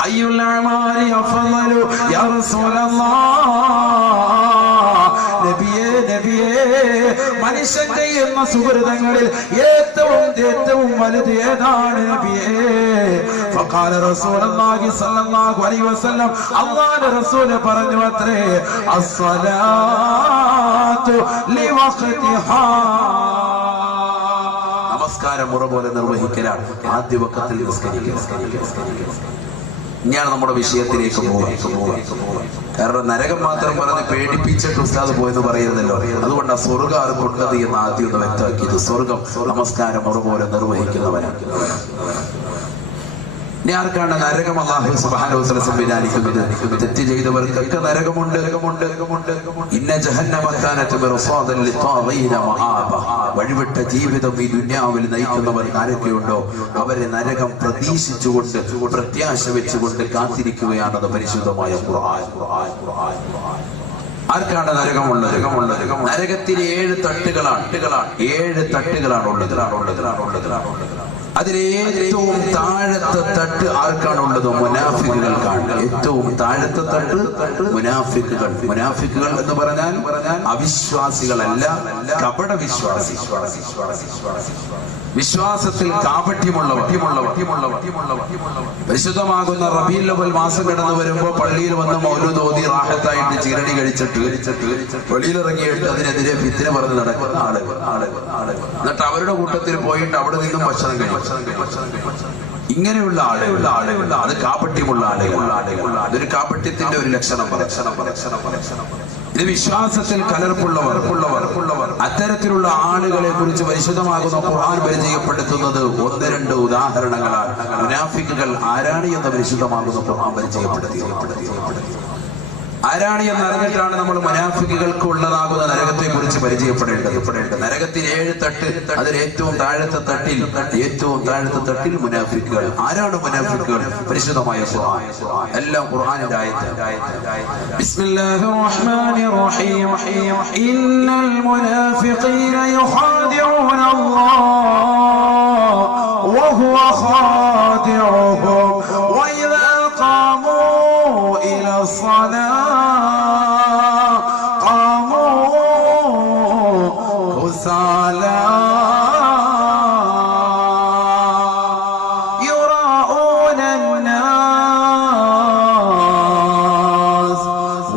അയ്യുൽ അഅമാലി അഫ്ളലു യാ റസൂലല്ലാഹ്. നബിയേ നബിയേ, മനുഷ്യന്റെ എന്ന സുഹൃതങ്ങളിൽ ഏറ്റവും വലുത് ഏതാണ് നബിയേ? ഫഖാല റസൂലുള്ളാഹി സ്വല്ലല്ലാഹു അലൈഹി വസല്ലം, അല്ലാഹുവിന്റെ റസൂൽ പറഞ്ഞു അത്രേ, അസ്സലാത്തു ലിവഖതിഹാ. നമസ്കാരം മുറ പോലെ നിർവഹിക്കലാണ്, ആദ്യ വഖത്തിൽ നിസ്കരിക്കുക. ഇനിയാണ് നമ്മുടെ വിഷയത്തിലേക്ക് പോവുക. കാരണം നരകം മാത്രം പറഞ്ഞ് പേടിപ്പിച്ചിട്ട് ഉസ്താദ് പോയെന്ന് പറയുന്നല്ലോ. അതുകൊണ്ട് ആ സ്വർഗം ആർക്കുണ്ടത് എന്ന് ആദ്യം ഒന്ന് വ്യക്തമാക്കിയത്. സ്വർഗം നമസ്കാരം മുറ പോലെ നിർവഹിക്കുന്നവരാണ്. ഇനി ആർക്കാണ് നരകം? അല്ലാഹു സുബ്ഹാനഹു വ തആല സംവിധാനിക്കുന്നത്. തെറ്റ് ചെയ്തവർക്കൊക്കെ നരകമുണ്ട്. ഇന്ന ജഹന്നമ കാനത് മിർസാദൻ ലിത്വാഗീന മആബ. വഴിവിട്ട ജീവിതം ഈ ദുനിയാവിൽ നയിക്കുന്നവർ ആരൊക്കെയുണ്ടോ അവരെ നരകം പ്രതീക്ഷിച്ചുകൊണ്ട്, പ്രത്യാശ വെച്ചുകൊണ്ട് കാത്തിരിക്കുകയാണെന്ന് പരിശുദ്ധമായ ഖുർആൻ. ആർക്കാണ് നരകമുള്ളത്? നരകത്തിന് 7 തട്ടുകളാണ്. 7 തട്ടുകളാണ് ഉള്ളത്. അതിലേറ്റവും താഴത്തെ തട്ട് ആർക്കാണുള്ളത്? മുനാഫിക്കുകൾക്കാണ്. ഏറ്റവും താഴത്തെ തട്ട് മുനാഫിക്കുകൾ. മുനാഫിക്കുകൾ എന്ന് പറഞ്ഞാൽ അവിശ്വാസികളല്ല, കപട വിശ്വാസി. വിശ്വാസത്തിൽ കാപട്യമുള്ളവർ. പരിശുദ്ധമാകുന്ന റബീഉൽ അവ്വൽ മാസം കടന്നു വരുമ്പോ പള്ളിയിൽ വന്ന് മൗലൂദ് ഓതി റാഹത്തായിട്ട് ചീരടി കഴിച്ചിട്ട് വെളിയിലിറങ്ങിയിട്ട് അതിനെതിരെ ഫിത്ന പറഞ്ഞ് നടക്കുന്ന ആളുകൾ. എന്നിട്ട് അവരുടെ കൂട്ടത്തിൽ പോയിട്ട് അവിടെ നിന്നും ഭക്ഷണം കഴിക്കും. ഇങ്ങനെയുള്ള ആളുകൾ, അത് കാപട്യമുള്ള ആളുകൾ. അതൊരു കാപട്യത്തിന്റെ ഒരു ലക്ഷണം. ഇത് വിശ്വാസത്തിൽ കലർപ്പുള്ളവർ. അത്തരത്തിലുള്ള ആളുകളെ കുറിച്ച് പരിശുദ്ധമാകുന്ന ഖുർആൻ പരിചയപ്പെടുത്തുന്നത് 1-2 ഉദാഹരണങ്ങളാണ്. മുനാഫിക്കുകൾ ആരാണ് എന്ന് പരിശുദ്ധമാകുന്ന ഖുർആൻ പരിചയപ്പെടുത്തി. ആരാണ് എന്നറിഞ്ഞിട്ടാണ് നമ്മൾ മുനാഫിക്കുകൾക്ക് ഉള്ളതാകുന്ന നരകത്തെ കുറിച്ച് പരിചയപ്പെടേണ്ടത്. നരകത്തിന് 7 തട്ട്. അതിൽ ഏറ്റവും താഴത്തെ തട്ടിൽ മുനാഫിക്കുകൾ. ആരാണ് മുനാഫിക്കുകൾ? പരിശുദ്ധമായ ഖുർആൻ. എല്ലാം ഖുർആനിന്റെ ആയത്ത്. ബിസ്മില്ലാഹിർ റഹ്മാനിർ റഹീം. ഇന്നൽ മുനാഫിഖീന യുഖാദിഊന അല്ലാഹ് വഹുവ ഖാദിഉഹും വഇദാ ഖാമൂ ഇലാ الصلاة يراءون الناس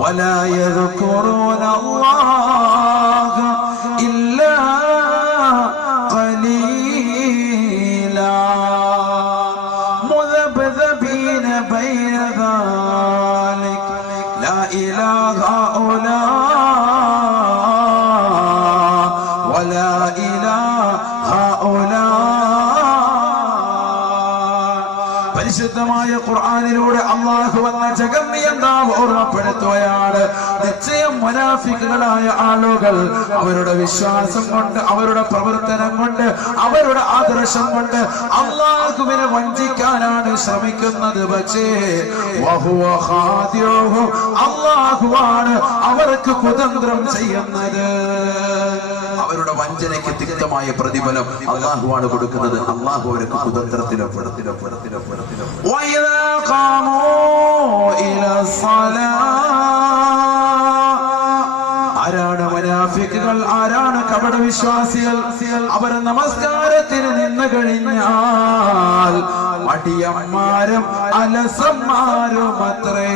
ولا يذكرون الله إلا قليلا مذبذبين പരിശുദ്ധമായ ഖുർആനിലൂടെ അല്ലാഹു വന്ന ജഗന്നിയന്താവ് ഓർമ്മപ്പെടുത്തുകയാണ്. നിശ്ചയം മുനാഫിക്കുകളായ ആളുകൾ അവരുടെ വിശ്വാസം കൊണ്ട്, അവരുടെ പ്രവർത്തനം കൊണ്ട്, അവരുടെ ആദർശം കൊണ്ട് അല്ലാഹുവിനെ വഞ്ചിക്കാനാണ് ശ്രമിക്കുന്നത്. പക്ഷേ അല്ലാഹുവാണ് അവർക്ക് കുതന്ത്രം ചെയ്യുന്നത്. അവരുടെ വഞ്ചനയ്ക്ക് തിക്തമായ പ്രതിഫലം അല്ലാഹുവാണ് കൊടുക്കുന്നത്. അല്ലാഹു അവർക്ക് ആരാണ് മുനാഫിക്കുകൾ, ആരാണ് കപട വിശ്വാസികൾ? അവർ നമസ്കാരത്തിന് നിന്ന് കഴിഞ്ഞാൽ മടിയന്മാരും അലസന്മാരും അത്രേ.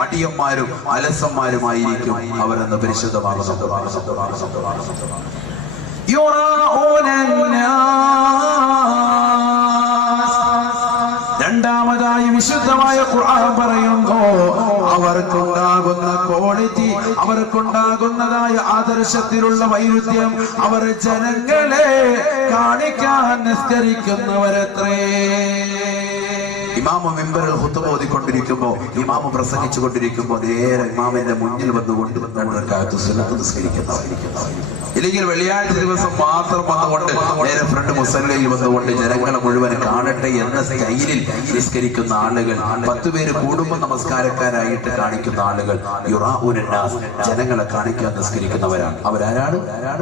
മടിയന്മാരും അലസന്മാരുമായിരിക്കും അവരെന്ന് പരിശുദ്ധമാകുന്നു. രണ്ടാമതായി വിശുദ്ധമായ ഖുർആൻ പറയുന്നു, അവർക്കുണ്ടാകുന്ന ക്വാളിറ്റി, അവർക്കുണ്ടാകുന്നതായ ആദർശത്തിലുള്ള വൈരുദ്ധ്യം, അവർ ജനങ്ങളെ കാണിക്കാൻ നിസ്കരിക്കുന്നവരത്രേ. ഇമാമ മിമ്പറിൽ ഖുത്ബ ഓതിക്കൊണ്ടിരിക്കുമ്പോ, ഇമാമ പ്രസംഗിച്ചു കൊണ്ടിരിക്കുമ്പോ നേരെ ഇമാമിന്റെ മുന്നിൽ വന്നുകൊണ്ട് സുന്നത്ത് നിസ്കരിക്കുന്നവരിക്കുന്നവർ. ഇല്ലെങ്കിൽ വെള്ളിയാഴ്ച ദിവസം മാത്രം വന്നുകൊണ്ട് നേരെ ഫ്രണ്ട് മുസല്ലയിൽ വന്നുകൊണ്ട് ജനങ്ങളെ മുഴുവൻ കാണട്ടെ എന്ന സ്റ്റൈലിൽ നിസ്കരിക്കുന്ന ആളുകൾ, 10 പേര് കൂടുമ്പോൾ നമസ്കാരക്കാരായിട്ട് കാണിക്കുന്ന ആളുകൾ, യുറാഉനന്നാസ്, ജനങ്ങളെ കാണിക്കാൻ നിസ്കരിക്കുന്നവരാണ്. അവരാരാണ്?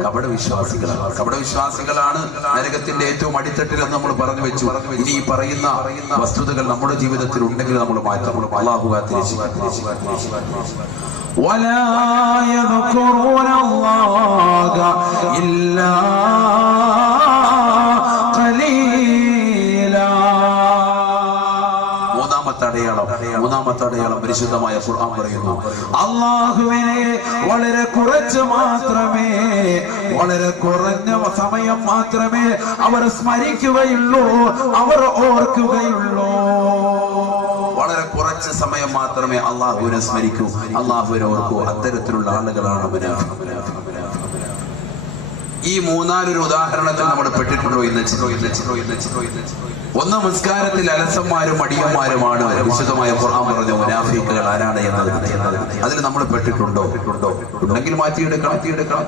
കപട വിശ്വാസികളാണ്. കപട വിശ്വാസികളാണ് നരകത്തിന്റെ ഏറ്റവും അടിത്തട്ടിൽ എന്ന് നമ്മൾ പറഞ്ഞു വെച്ചു. ഇനി ഈ പറയുന്ന വസ്തുതകൾ നമ്മുടെ ജീവിതത്തിൽ ഉണ്ടെങ്കിൽ നമ്മൾ മാറ്റം. അല്ലാഹു ولا يذكرون الله إلا قليلا. മൂന്നാമത്തെ അടയാളം പരിശുദ്ധമായ ഖുർആൻ പറയുന്നു, അല്ലാഹുവിനെ വളരെ കുറച്ച് മാത്രമേ, വളരെ കുറഞ്ഞ സമയം മാത്രമേ അവർ സ്മരിക്കുകയുള്ളൂ, അവർ ഓർക്കുകയുള്ളൂ. വളരെ കുറച്ച് സമയം മാത്രമേ അള്ളാഹുവിനെ സ്മരിക്കൂ, അള്ളാഹുവിനെ ഓർക്കൂ. അത്തരത്തിലുള്ള ആളുകളാണ് മുനാഫിഖ്. ഈ മൂന്നാലൊരു ഉദാഹരണത്തിൽ നമ്മൾ പെട്ടിട്ടുണ്ടോ ഇന്ന്? ഒന്ന്, നമസ്കാരത്തിൽ അലസന്മാരും മടിയന്മാരുമാണ് വിശുദ്ധമായ ഖുർആൻ പറഞ്ഞ മുനാഫിക്കുകൾ ആരാണ് എന്നത്. അതിൽ നമ്മൾ പെട്ടിട്ടുണ്ടോ? ഉണ്ടെങ്കിൽ മാറ്റിയെടുക്കണം.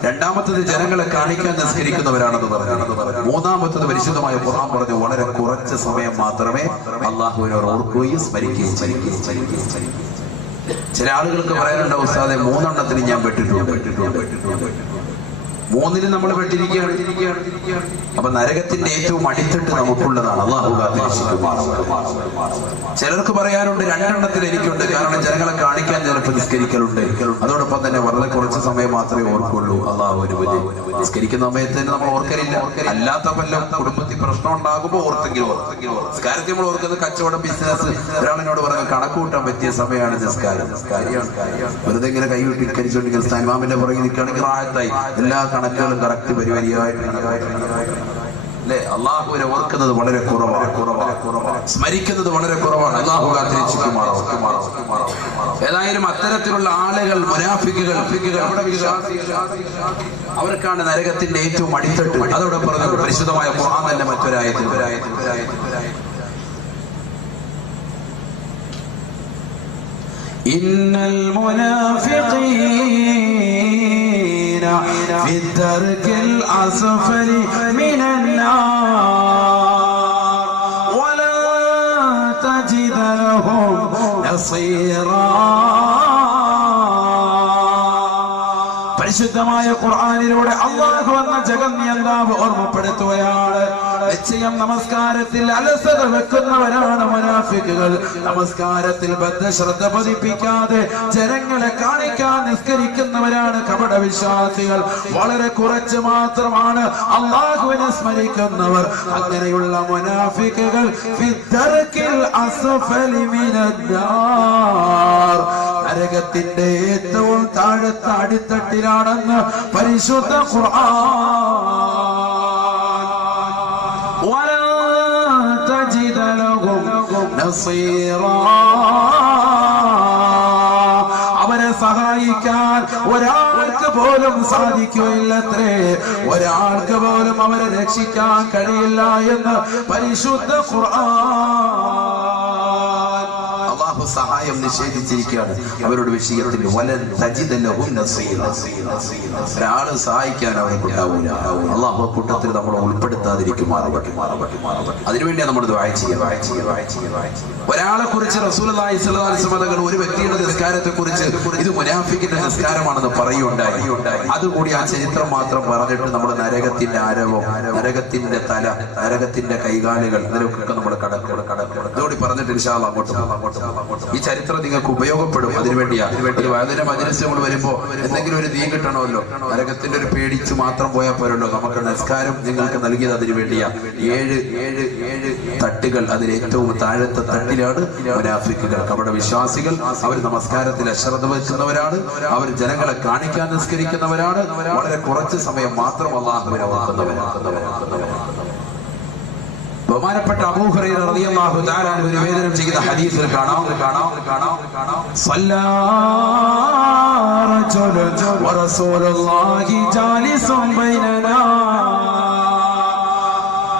രണ്ടാമത്തത്, ജനങ്ങളെ കാണിക്കാൻ നിസ്കരിക്കുന്നവരാണെന്ന് പറഞ്ഞു. മൂന്നാമത്തത്, പരിശുദ്ധമായ ഖുർആൻ പറഞ്ഞു വളരെ കുറച്ച് സമയം മാത്രമേ അള്ളാഹുവിനെ ഓർക്കുകയും സ്മരിക്കുകയും ചെയ്യുകയും. ചില ആളുകൾക്ക് പറയാനുണ്ടോ, ഉസ്താദെ 3 എണ്ണത്തിന് ഞാൻ പെട്ടിട്ടുണ്ട്. 3 നമ്മൾ പെട്ടിരിക്കുകയാണ്. അപ്പൊ നരകത്തിന്റെ ഏറ്റവും അടിത്തട്ട് നമുക്കുള്ളതാണ്. അല്ലാഹു ചിലർക്ക് പറയാനുണ്ട് 2 എണ്ണത്തിൽ എനിക്കുണ്ട്, കാരണം ജനങ്ങളെ കാണിക്കാൻ ചിലപ്പോൾ നിസ്കരിക്കലുണ്ട്, അതോടൊപ്പം തന്നെ വളരെ കുറച്ച് സമയം മാത്രമേ ഓർക്കുള്ളൂ. അല്ലാഹുവിന് നിസ്കരിക്കുന്ന സമയത്ത് തന്നെ നമ്മൾ ഓർക്കലില്ല. അല്ലാത്ത വല്ലതും കുടുംബത്തിൽ പ്രശ്നം ഉണ്ടാകുമ്പോൾ ഓർത്തെങ്കിലും നിസ്കാരത്തിൽ നമ്മൾ ഓർക്കുന്നത് കച്ചവടം, ബിസിനസ്. ഒരാളിനോട് പറഞ്ഞ കണക്ക് കൂട്ടാൻ പറ്റിയ സമയമാണ് നിസ്കാരം. വെറുതെ ഇങ്ങനെ കൈവിട്ടിരിച്ചുകൊണ്ടിരിക്കുന്ന ഇമാമിന്റെ പുറകെ നിൽക്കുകയാണെങ്കിൽ ആയത്തായി എല്ലാ കണക്കുകളും കറക്റ്റ് പരിപാടിയായിട്ട് അല്ലെ. അള്ളാഹുവിനെ ഓർക്കുന്നത് വളരെ കുറവാണ്, സ്മരിക്കുന്നത് വളരെ കുറവാണ്. അള്ളാഹു ഏതായാലും അത്തരത്തിലുള്ള ആളുകൾ, മുനാഫിക്കുകൾ, അവർക്കാണ് നരകത്തിന്റെ ഏറ്റവും അടിത്തട്ട്. അതോടെ പറഞ്ഞത് പരിശുദ്ധമായ ഖുർആൻ തന്നെ മറ്റൊരായത്തിൽ ഇന്നൽ മുനാഫിഖീന ഫി ദർകിൽ അസ്ഫലി മിനൻ നാർ വലാ തജിദ ലഹും നസീറാ. പരിശുദ്ധമായ ഖുർആനിലൂടെ അല്ലാഹു എന്ന ജഗന്നിയന്താവ് ഓർമ്മപ്പെടുത്തുകയാണ്, നിശ്ചയം നമസ്കാരത്തിൽ അലസത വെക്കുന്നവരാണ് മുനാഫിക്കുകൾ. നമസ്കാരത്തിൽ ബദ്ധശ്രദ്ധ പതിപ്പിക്കാതെ ജനങ്ങളെ കാണിക്കാൻ നിസ്കരിക്കുന്നവരാണ് കപട വിശ്വാസികൾ. വളരെ കുറച്ച് മാത്രമാണ് അല്ലാഹുവിനെ സ്മരിക്കുന്നവർ. അങ്ങനെയുള്ള മുനാഫിക്കുകൾ നരകത്തിന്റെ ഏറ്റവും താഴത്തെ അടിത്തട്ടിലാണെന്ന് പരിശുദ്ധ ഖുർആൻ. അവരെ സഹായിക്കാൻ ഒരാൾക്ക് പോലും പോലും സാധിക്കുകയില്ലത്രേ, ഒരാൾക്ക് പോലും അവരെ രക്ഷിക്കാൻ കഴിയില്ല എന്ന് പരിശുദ്ധ ഖുർആൻ. അല്ലാഹു സഹായം നിഷേധിച്ചിരിക്കുകയാണ് അവരുടെ വിഷയത്തിൽ. വലൻ തജിദ ലഹും നസീറ, ഒരാള് സഹായിക്കാൻ അവർക്ക് ഉണ്ടാവില്ല. അല്ലാഹു കൂട്ടത്തിൽ നമ്മൾ ഉൾപ്പെടുത്താതിരിക്കുമാറാവട്ടെ. അതിനുവേണ്ടിയാണ് നമ്മൾ ദുആ ചെയ്യുക. ഒരാളെ കുറിച്ച് റസൂലുള്ളാഹി സ്വല്ലല്ലാഹു അലൈഹി വസല്ലം തങ്ങൾ ഒരു വ്യക്തിയുടെ നിസ്കാരത്തെ കുറിച്ച് ഇത് മുനാഫിക്കിന്റെ നിസ്കാരമാണെന്ന് പറയുണ്ടായി. അതുകൂടി ആ ചരിത്രം മാത്രം പറഞ്ഞിട്ട് നമ്മൾ നരകത്തിന്റെ ആരവം, നരകത്തിന്റെ തല, നരകത്തിന്റെ കൈകാലുകൾ, ഇതിലൊക്കെ നമ്മൾ കടക്കൂടി പറഞ്ഞിട്ട് ഇൻഷാ അല്ലാഹ് അങ്ങോട്ട് ഈ ചരിത്രം നിങ്ങൾക്ക് ഉപയോഗപ്പെടും. അതിനുവേണ്ടിയാണ് ഒരു വേദന മജ്‌ലിസ് നമ്മൾ വരുമ്പോ എന്തെങ്കിലും ഒരു ദീൻ കിട്ടണമല്ലോ. നരകത്തിന്റെ ഒരു പേടിച്ച് മാത്രം പോയാൽ പോരല്ലോ. നമുക്ക് നിസ്കാരം നിങ്ങൾക്ക് നൽകിയത് അതിനു വേണ്ടിയാ. 7 തട്ടുകൾ, അതിൽ ഏറ്റവും താഴത്തെ തട്ടിലാണ് മുനാഫിക്കുകൾ, കപട വിശ്വാസികൾ. അവർ നമസ്കാരത്തിൽ അശ്രദ്ധ വെക്കുന്നവരാണ്. അവർ ജനങ്ങളെ കാണിക്കാൻ നിസ്കരിക്കുന്നവരാണ്. വളരെ കുറച്ച് സമയം മാത്രം അല്ലാഹുവിനെ ഓർക്കുന്നവരാണ്. ബഹുമാനപ്പെട്ട അബൂ ഹുറൈറ റളിയല്ലാഹു തആല അൻഹു നിവേദനം ചെയ്ത ഹദീസിൽ കാണാം സല്ലല്ലാ റജുലുൻ വറസൂലുള്ളാഹി ജാലിസുൻ ബൈനനാ.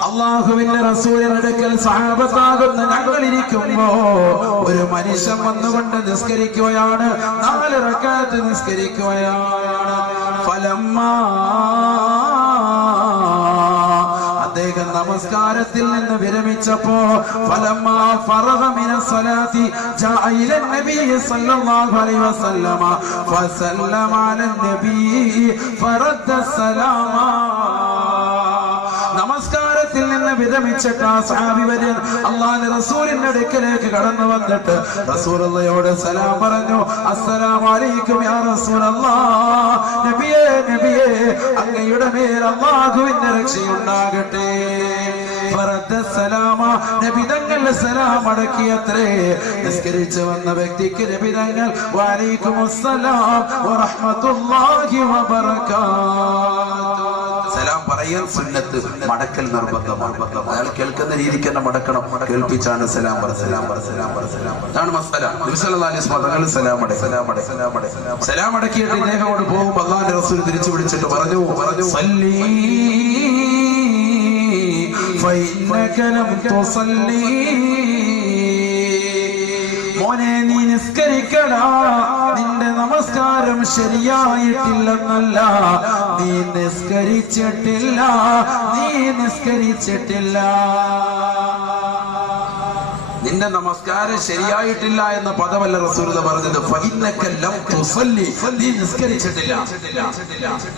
അല്ലാഹുവിന്റെ റസൂലിന്റെ അടുക്കൽ സഹാബത്താകുന്ന ഞങ്ങൾ ഇരിക്കുമ്പോ ഒരു മനുഷ്യൻ വന്നുകൊണ്ട് നിസ്കരിക്കുകയാണ്. 4 റക്അത്ത് നിസ്കരിക്കുകയാണ്. ഫലമ്മാ, അദ്ദേഹം നമസ്കാരത്തിൽ നിന്ന് വിരമിച്ചപ്പോ ഫലമ്മാ ഫറഗ മിനസ് സ്വലാത്തി ജാഅ ഇല നബി സല്ലല്ലാഹു അലൈഹി വസല്ലമ ഫസല്ലമ അലൻ നബി ഫറദ്ദ സലാമ. നമസ്കാരത്തിൽ നിന്ന് വിരമിച്ചിട്ട് ആ സഹാബി വര്യൻ അല്ലാഹുവിന്റെ റസൂലിന്റെ അടുക്കലേക്ക് കടന്നു വന്നിട്ട് റസൂലുള്ളാഹിയോട് സലാം പറഞ്ഞു. അസ്സലാമു അലൈക്കും യാ റസൂലല്ലാഹ്, നബിയേ നബിയേ, അങ്ങയുടെ മേൽ അല്ലാഹുവിന്റെ രക്ഷയുണ്ടാകട്ടെ. ഫറദ്ദ സലാമ, നബി തങ്ങൾ സലാം അടക്കിയത്രേ. നിസ്കരിച്ചു വന്ന വ്യക്തിക്ക് നബി തങ്ങൾ വഅലൈക്കുമുസ്സലാം വറഹ്മത്തുള്ളാഹി വബറകാതുഹു സലാം പറയാൻ സുന്നത്ത്, മടക്കൽ നിർബന്ധമാണ്. അയാൾ കേൾക്കുന്ന രീതിക്ക് തന്നെ മടക്കണം. കേൾപ്പിച്ചാണ് സലാം പറ. അതാണ് മസ്അല. നബി സല്ലല്ലാഹു അലൈഹി വസല്ലം സലാം അടക്കിയിട്ട് ഇദ്ദേഹത്തോട് പോകും. അല്ലാഹുവിന്റെ റസൂൽ തിരിച്ചു വിളിച്ചിട്ട് പറഞ്ഞു സല്ലി ഫഇന്നക ലം തുസല്ലി, മോനെ നീ നിസ്കരിക്കടാ, നിന്റെ നമസ്കാരം ശരിയായിട്ടില്ലെന്നല്ല, നീ നിസ്കരിച്ചിട്ടില്ല. നിന്റെ നമസ്കാരം ശരിയായിട്ടില്ല എന്ന പദമല്ല റസൂലുള്ളാഹി പറഞ്ഞത്. ഫഇന്നക ലം തുസല്ലി, നീ നിസ്കരിച്ചിട്ടില്ല.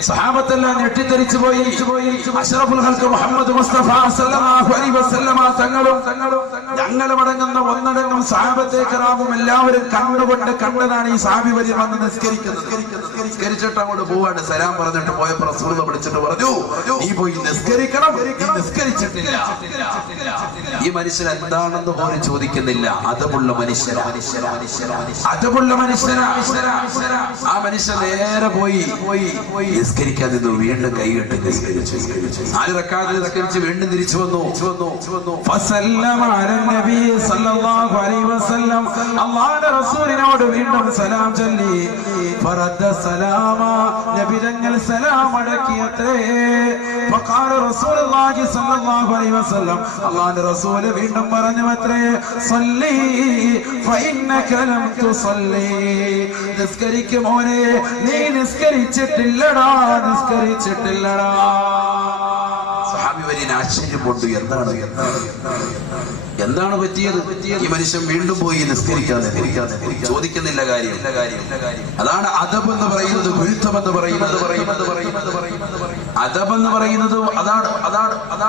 സഹാബത്തെല്ലാം ഞെട്ടിത്തെറിച്ചു പോയി. അഷ്റഫുൽ ഖൽഖ് മുഹമ്മദ് മുസ്തഫ സല്ലല്ലാഹു അലൈഹി വസല്ലമ തങ്ങളും ഞങ്ങളും അടങ്ങുന്ന ഒന്നടങ്കം സഹാബത്തെ കിറാമും എല്ലാവരും കണ്ടതാണ് ഈ സഹാബി വര്യൻ വന്ന് നിസ്കരിക്കുന്നത്. നിസ്കരിച്ചിട്ട് അങ്ങോട്ട് പോവാണ്. സലാം പറഞ്ഞിട്ട് പോയപ്പോ റസൂലുള്ളാഹി വിളിച്ചിട്ട് പറഞ്ഞു, നീ പോയി നിസ്കരിക്കണം, നീ നിസ്കരിച്ചിട്ടില്ല. ഈ മനുഷ്യൻ എന്താണെന്ന് പോലും ചോദിക്കുന്നില്ല. അതമുള്ള മനുഷ്യനാണ്. ആ മനുഷ്യൻ നേരെ പോയി നിസ്കരിക്കാൻ നിന്നു. വീണ്ടും കൈകെട്ട് നിസ്കരിച്ചു. 4 റക്അത്ത് നിസ്കരിച്ച് വീണ്ടും തിരിച്ചു വന്നു. ഫസല്ലമ അലൻ നബി സല്ലല്ലാഹു അലൈഹി വസല്ലം, അല്ലാഹുവിന്റെ റസൂലിനോട് വീണ്ടും സലാം ചൊല്ലി. ഫറദ്ദ സലാമ, നബി തങ്ങൾ സലാം അടക്കിയത്രേ. ഫഖാല റസൂലുള്ളാഹി സല്ലല്ലാഹു അലൈഹി വസല്ലം, അല്ലാഹുവിന്റെ റസൂൽ വീണ്ടും പറഞ്ഞു അത്രേ സല്ലി ഫഇന്നക ലം തുസല്ലി, നിസ്കരിക്ക് മോനെ, നീ നിസ്കരിച്ചിട്ടില്ലടാ. സഹാബി വര്യൻ ആശ്ചര്യപ്പെട്ടു. എന്താണ് പറ്റിയത്? ഈ മനുഷ്യൻ വീണ്ടും പോയി നിസ്കരിക്കാതെ ചോദിക്കുന്നില്ല കാര്യം. അതാണ് അദബ് എന്ന് പറയുന്നത്, ഗുരുത്വം എന്ന് പറയുന്നത്. അദബ് എന്ന് പറയുന്നത് അതാണ്.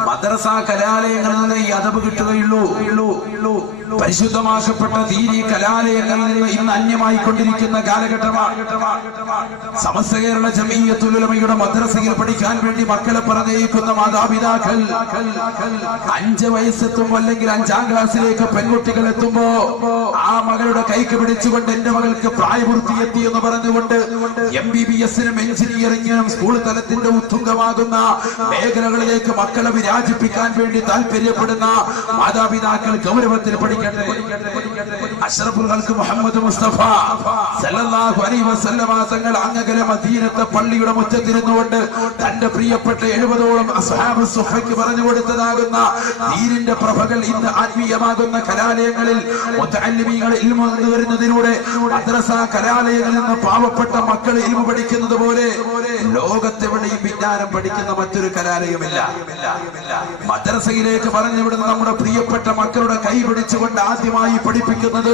മദ്രസ കലാലയങ്ങളിൽ നിന്ന് ഈ അദബ് കിട്ടുകയുള്ളൂ. പരിശുദ്ധമാക്കപ്പെട്ട ദീനി കലാലയങ്ങളിൽ നിന്ന് ഇന്ന് അന്യമായി കൊണ്ടിരിക്കുന്ന കാലഘട്ടമാണ്. സമസ്ത കേരള ജമീയത്തുൽ ഉലമയുടെ മദ്രസയിൽ പഠിക്കാൻ വേണ്ടി മക്കളെ പറഞ്ഞയക്കുന്ന മാതാപിതാക്കൾ 5 വയസ്സെത്തുമ്പോ അല്ലെങ്കിൽ 5ാം ക്ലാസ്സിലേക്ക് പെൺകുട്ടികൾ എത്തുമ്പോ ആ മകളുടെ കൈക്ക് പിടിച്ചുകൊണ്ട് എന്റെ മകൾക്ക് പ്രായപൂർത്തിയെത്തി എന്ന് പറഞ്ഞുകൊണ്ട് MBBS-നും എഞ്ചിനീയറിംഗിനും സ്കൂൾ തലത്തിന്റെ ഉത്തുംഗമാകുന്ന മേഖലകളിലേക്ക് മക്കളെ വിരാജിപ്പിക്കാൻ വേണ്ടി താല്പര്യപ്പെടുന്ന മാതാപിതാക്കൾ ഗൗരവത്തിൽ അഷ്റഫുൽ ഖൽഖ് മുഹമ്മദ് മുസ്തഫ സല്ലല്ലാഹു അലൈഹി വസല്ലമ തങ്ങൾ അങ്ങകലെ മദീനത്തെ പള്ളിയുടെ മുറ്റത്തിരുന്നുകൊണ്ട് തന്റെ പ്രിയപ്പെട്ട 70ഓളം അസ്ഹാബ് സുഫയ്ക്ക് പറഞ്ഞു കൊടുത്തതാകുന്ന ദീനിന്റെ പ്രഭകൾ ഇന്ന് ആത്മീയമാകുന്ന കലാലയങ്ങളിൽ മുതഅല്ലിമീങ്ങൾ ഇൽമു വരുന്നതിലൂടെ മദ്രസ കലാലയങ്ങളിൽ നിന്ന് പാവപ്പെട്ട മക്കൾ ഇൽമു പഠിക്കുന്നത് പോലെ ലോകത്തെവിടെയും വിജ്ഞാനം പഠിക്കുന്ന മറ്റൊരു കലാലയമില്ല. മദ്രസയിലേക്ക് പറഞ്ഞു വിടുന്ന നമ്മുടെ പ്രിയപ്പെട്ട മക്കളുടെ കൈ പിടിച്ചുകൊണ്ട് ആദ്യമായി പഠിപ്പിക്കുന്നത്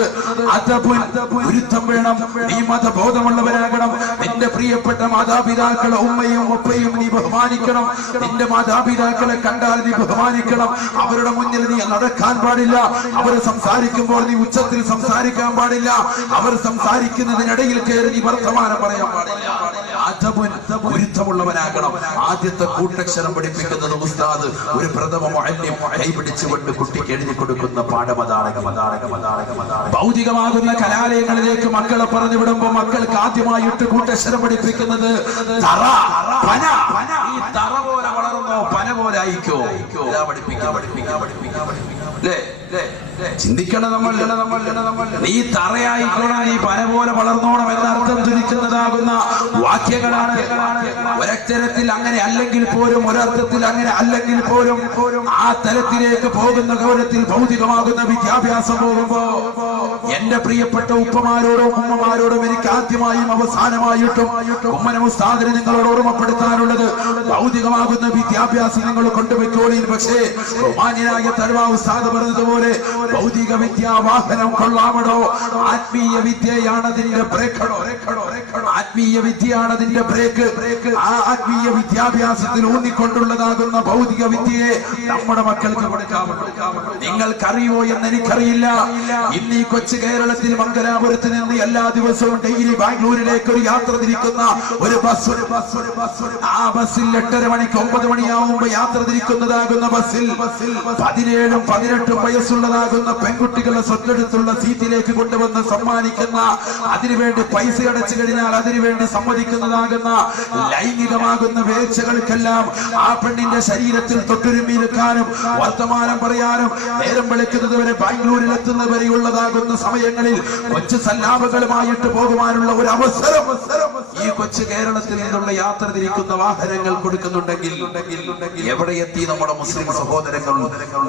ഗുരുത്വം വേണം. നീ മതബോധമുള്ളവരാകണം. നിന്റെ പ്രിയപ്പെട്ട മാതാപിതാക്കളെ ഉമ്മയും ഉപ്പയും നീ ബഹുമാനിക്കണം. നിന്റെ മാതാപിതാക്കളെ കണ്ടാൽ നീ ബഹുമാനിക്കണം. അവരുടെ മുന്നിൽ നീ നടക്കാൻ പാടില്ല. അവർ സംസാരിക്കുമ്പോൾ നീ ഉച്ചത്തിൽ സംസാരിക്കാൻ പാടില്ല. അവർ സംസാരിക്കുന്നതിനിടയിൽ കയറി നീ വർത്തമാനം പറയാൻ പാടില്ല. ഗുരുത്വമുള്ളവനാകണം. ആദ്യത്തെ കൂട്ടക്ഷരം പഠിപ്പിക്കുന്നത് ഉസ്താദ് ഒരു പ്രഥമ മുഅല്ലിം കൈപിടിച്ചുകൊണ്ട് കുട്ടിക്ക് എഴുതി കൊടുക്കുന്ന പാഠമതാണ്. ഭൗതികമാകുന്ന കലാലയങ്ങളിലേക്ക് മക്കളെ പറഞ്ഞു വിടുമ്പോൾ മക്കൾക്ക് ആദ്യമായിട്ട് കൂട്ടക്ഷരം പഠിപ്പിക്കുന്നത് തറ, പന. ഈ തറ പോലെ വളർന്നോ പന പോലെ ആയിക്കോ ചിന്തിക്കണം നമ്മൾ. നീ തറയായിക്കോണം, നീ പന പോലെ വളർന്നോണം എന്നർത്ഥം ധരിക്കുന്നതാകുന്ന വാക്യങ്ങളാണ്. ഒരക്ഷരത്തിൽ അങ്ങനെ അല്ലെങ്കിൽ പോലും, ഒരർത്ഥത്തിൽ അങ്ങനെ അല്ലെങ്കിൽ പോലും ആ തലത്തിലേക്ക് പോകുന്ന ഗൗരവത്തിൽ ഭൗതികമാകുന്ന വിദ്യാഭ്യാസം പോകുമ്പോ എന്റെ പ്രിയപ്പെട്ട ഉപ്പമാരോടും ഉമ്മമാരോടും എനിക്ക് ആദ്യമായും അവസാനമായിട്ടും ഉമ്മന ഉസ്താദിനെ നിങ്ങളോട് ഓർമ്മപ്പെടുത്താനുള്ളത് ഭൗതികമാകുന്ന വിദ്യാഭ്യാസം നിങ്ങൾ കൊണ്ടുപോയിക്കോളിൻ. പക്ഷേ മാന്യനായ തഴവാ ഉസ്താദ് പറഞ്ഞതുപോലെ ഭൗതിക വിദ്യാവാഹനം കൊള്ളാമടോ, ആത്മീയ വിദ്യയാണ് അതിന്റെ ബ്രേക്കടോ. ആത്മീയ വിദ്യയാണ് അതിന്റെ ബ്രേക്ക്. ആ ആത്മീയ വിദ്യാഭ്യാസത്തിൽ ഊന്നിക്കൊണ്ടുള്ളതാകുന്ന ഭൗതിക വിദ്യയെ നമ്മുടെ മക്കൾക്ക് കൊടുക്കാമോ? നിങ്ങൾക്കറിയോ എന്ന് എനിക്കറിയില്ല. ഇന്ന് ഈ കൊച്ചു കേരളത്തിൽ മംഗലാപുരത്ത് നിന്ന് എല്ലാ ദിവസവും ഡെയിലി ബാംഗ്ലൂരിലേക്ക് ഒരു യാത്ര തിരിക്കുന്ന ഒരു ബസ്. ആ ബസ്സിൽ 8:30 മണിക്ക് 9 മണിയാവുമ്പോ യാത്ര തിരിക്കുന്നതാകുന്ന ബസ്സിൽ 17ഉം 18ഉം വയസ്സുള്ളതാകുന്ന പെൺകുട്ടികളെ സ്വന്തടുത്തുള്ള സീറ്റിലേക്ക് കൊണ്ടുവന്ന് സമ്മാനിക്കുന്ന, അതിനുവേണ്ടി പൈസ അടച്ചു കഴിഞ്ഞാൽ അതിനുവേണ്ടി സമ്മതിക്കുന്നതാകുന്ന ലൈംഗികമാകുന്ന വേഴ്ചകൾക്കെല്ലാം ആ പെണ്ണിന്റെ ശരീരത്തിൽ തൊട്ടുരുമ്മിയിരിക്കാനും വർത്തമാനം പറയാനും നേരം വെളുക്കുന്നത് വരെ ബാംഗ്ലൂരിൽ എത്തുന്നവരെയുള്ളതാകുന്ന സമയങ്ങളിൽ കൊച്ചു സല്ലാപങ്ങളുമായിട്ട് പോകുവാനുള്ള ഒരു അവസരം ഈ കൊച്ചു കേരളത്തിൽ നിന്നുള്ള യാത്ര തിരിക്കുന്ന വാഹനങ്ങൾ കൊടുക്കുന്നുണ്ടെങ്കിൽ എവിടെ എത്തി നമ്മുടെ മുസ്ലിം സഹോദരങ്ങൾ?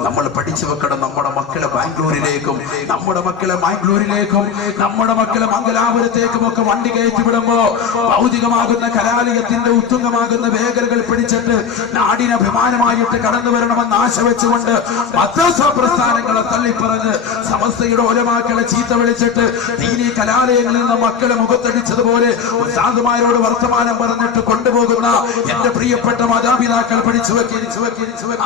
നമ്മൾ പഠിച്ചു വെക്കണം. നമ്മുടെ മക്കളെ ബാംഗ്ലൂരിലേക്കും നമ്മുടെ മക്കളെ മാംഗ്ലൂരിലേക്കും നമ്മുടെ മക്കളെ മംഗലാപുരത്തേക്കും ഒക്കെ വണ്ടി കയറ്റി വിടുമ്പോ ഭൗതികമാകുന്ന കലാലയത്തിന്റെ ഉത്തുംഗമാകുന്ന വേഗതകൾ പിടിച്ചിട്ട് നാടിന് അഭിമാനമായിട്ട് കടന്നു വരണമെന്ന് ആശ വെച്ചുകൊണ്ട് മദ്രസ പ്രസ്ഥാനങ്ങളെ തള്ളിപ്പറഞ്ഞ് സമസ്തയുടെ ഒലമാക്കളെ ചീത്ത വിളിച്ചിട്ട് ദീനീ കലാലയങ്ങളിൽ നിന്ന് മക്കളെ മുഖത്തടിച്ചതുപോലെ സാധുമാരോട് വർത്തമാനം പറഞ്ഞിട്ട് കൊണ്ടുപോകുന്ന എന്റെ പ്രിയപ്പെട്ട മാതാപിതാക്കൾ പഠിച്ചു വെക്കി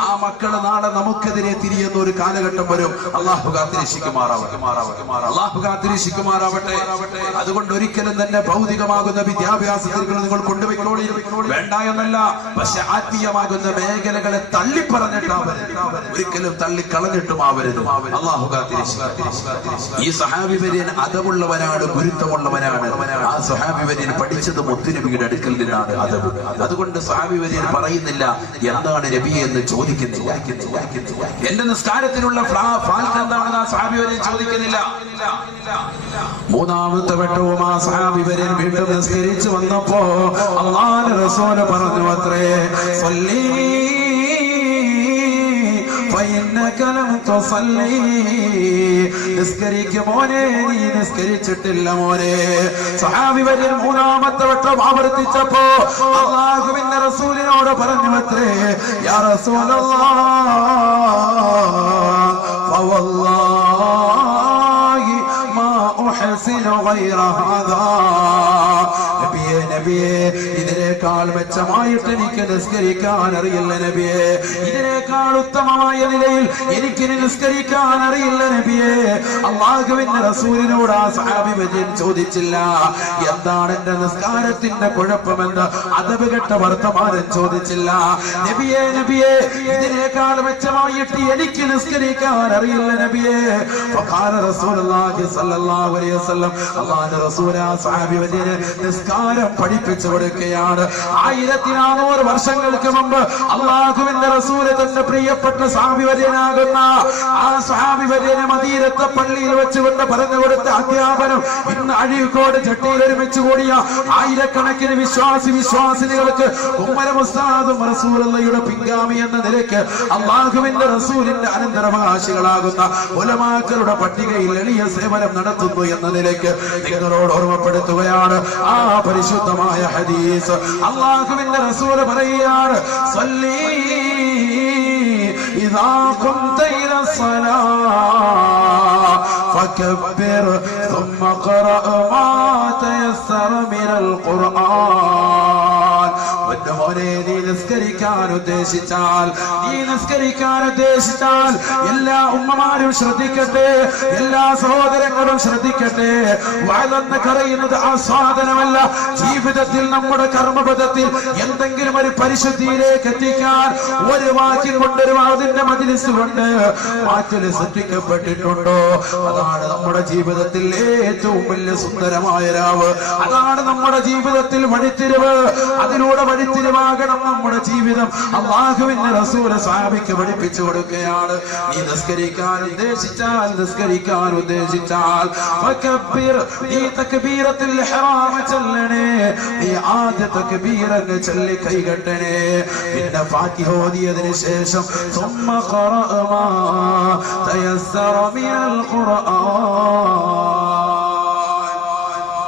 ആ മക്കളെ നാളെ നമുക്കെതിരെ തിരിയുന്ന ഒരു കാലഘട്ടം വരും. അള്ളാഹു കാത്തിരക്ഷിക്കുമാറാവട്ടെ. അതുകൊണ്ട് ഒരിക്കലും തന്നെ ഭൗതികമാകുന്ന വിദ്യാഭ്യാസത്തിൽ നിങ്ങൾ കൊണ്ടുപോയിക്കോളി, വേണ്ട എന്നല്ല. പക്ഷെ ആത്മീയമാകുന്ന മേഖലകളെ തള്ളിപ്പറഞ്ഞിട്ടാവരുത്, ഒരിക്കലും തള്ളിക്കളഞ്ഞിട്ടുമാവരുത്. അള്ളാഹു കാത്തിരക്ഷിക്കും. ഈ സഹാബി വര്യൻ അതവുള്ളവനാണ്, ഗുരുത്വമുള്ളവനാണ്. ആ സഹാബി വര്യൻ പഠിച്ചത് മുത്തുനബിയുടെ അടുക്കൽ നിന്നാണ് അതവ്. അതുകൊണ്ട് സഹാബി വര്യൻ പറയുന്നില്ല എന്താണ് നബിയെ എന്ന് ചോദിക്കുന്നില്ല. എന്റെ നിസ്കാരത്തിലുള്ള ഫാൽക്ക് എന്താണെന്ന് ആ സഹാബി വര്യൻ ചോദിക്കുന്നില്ല. മൂന്നാമത്തെ വട്ടവും ആ സഹാബി വര്യൻ വീണ്ടും നിസ്കരിച്ചു വന്നപ്പോ അല്ലാഹുവിന്റെ റസൂൽ പറഞ്ഞു അത്രേ, സല്ലി നിസ്കരിക്കും മോനെ, നീ നിസ്കരിച്ചിട്ടില്ല മോനെ. സഹാബി വര്യൻ മൂന്നാമത്തെ വട്ടം ആവർത്തിച്ചപ്പോ അല്ലാഹുവിന്റെ റസൂലിനോട് പറഞ്ഞു അത്രേ, യാ റസൂലല്ലാഹ് ഫവല്ലാഹി മാ ഉഹ്സിനു ഗൈറ ഹാദാ. നബിയെ, ഇതിനേക്കാൾ മെച്ചമായിട്ട് എനിക്ക് നിസ്കരിക്കാൻ അറിയില്ല നബിയെ. ഇതിനേക്കാൾ ഉത്തമമായ നിലയിൽ എനിക്ക് നിസ്കരിക്കാൻ അറിയില്ല നബിയെ. അല്ലാഹുവിന്റെ റസൂലിനോട് ആ സഹാബി വര്യൻ ചോദിച്ചില്ല എന്താണ് എന്റെ നിസ്കാരത്തിന്റെ കുഴപ്പമെന്ന്. അദബ് കെട്ട വർത്തമാനം ചോദിച്ചില്ല. നബിയെ, ഇതിനേക്കാൾ മെച്ചമായിട്ട് എനിക്ക് നിസ്കരിക്കാൻ അറിയില്ല നബിയെ. ഫഖാല റസൂലുള്ളാഹി സ്വല്ലല്ലാഹു അലൈഹി വസല്ലം, അല്ലാഹുവിന്റെ റസൂൽ ആ സഹാബി വര്യന് നിസ്കാരം പഠിപ്പിച്ചു കൊടുക്കുകയാണ്. 1400 വർഷങ്ങൾക്ക് മുമ്പ് അല്ലാഹുവിന്റെ റസൂൽ തന്റെ പ്രിയപ്പെട്ട സഹാബി വര്യനാകുന്ന ആ സഹാബി വര്യനെ മദീനത്തെ പള്ളിയിൽ വെച്ചുകൊണ്ട് പറഞ്ഞു കൊടുത്ത അധ്യാപനം ഇന്ന് അഴീക്കോട് ചട്ടിയിൽ ഒരുമിച്ച് കൂടിയ ആയിരക്കണക്കിന് വിശ്വാസിനികൾക്ക് ഉമ്മരം ഉസ്താദും റസൂലുള്ളാഹിയുടെ പിൻഗാമി എന്ന നിലയ്ക്ക് അല്ലാഹുവിന്റെ റസൂലിന്റെ അനന്തരാവകാശികളാകുന്ന ഉലമാക്കളുടെ പട്ടികയിൽ എളിയ സേവനം നടത്തുന്നു എന്ന നിലയ്ക്ക് നിങ്ങളോട് ഓർമ്മപ്പെടുത്തുകയാണ് ആ പരിശുദ്ധമായ ഹദീസ്. അല്ലാഹുവിന്റെ റസൂൽ പറയുകയാണ്, സല്ലി ഇദാ ഖുംത ഇലാ സ്വലാ ഫകബ്ബിർ ثم قرأ ما تيسر من القرآن. നീ നിസ്കരിക്കാൻ ഉദ്ദേശിച്ചാൽ എല്ലാ ഉമ്മമാരും ശ്രദ്ധിക്കട്ടെ, എല്ലാ സഹോദരങ്ങളും ശ്രദ്ധിക്കട്ടെ. വഅലെന്ന് പറയുന്നത് ആസ്വാദനമല്ല. ജീവിതത്തിൽ നമ്മുടെ കർമ്മപഥത്തിൽ എന്തെങ്കിലും ഒരു പരിശുദ്ധിയിലേക്ക് എത്തിക്കാൻ ഒരു വാക്യം കൊണ്ട്, ഒരു വാദിന്റെ മജ്‌ലിസ് കൊണ്ട് മാറ്റൽ സൃഷ്ടിക്കപ്പെട്ടിട്ടുണ്ടോ? അതാണ് നമ്മുടെ ജീവിതത്തിൽ ഏറ്റവും വലിയ സുന്ദരമായ രാവ്. അതാണ് നമ്മുടെ ജീവിതത്തിൽ വഴിത്തിരിവ്. അതിലൂടെ വഴിത്തിരിവാകണം നമ്മുടെ ജീവിതം. അല്ലാഹുവിന്റെ റസൂൽ സ്വഹാബിക്ക് പഠിപ്പിച്ചു കൊടുക്കുകയാണ്. നീ നിസ്കരിക്കാൻ ഉദ്ദേശിച്ചാൽ ഫകബ്ബിർ, നീ തക്ബീറത്തുൽ ഇഹ്റാം ചൊല്ലണേ. നീ ആദ്യ തക്ബീർ അങ്ങ് ചൊല്ലി കൈകെട്ടണേ. പിന്നെ ഫാത്തിഹ ഓതിയതിനു ശേഷം ثم قرأ ما تيسر من القرآن.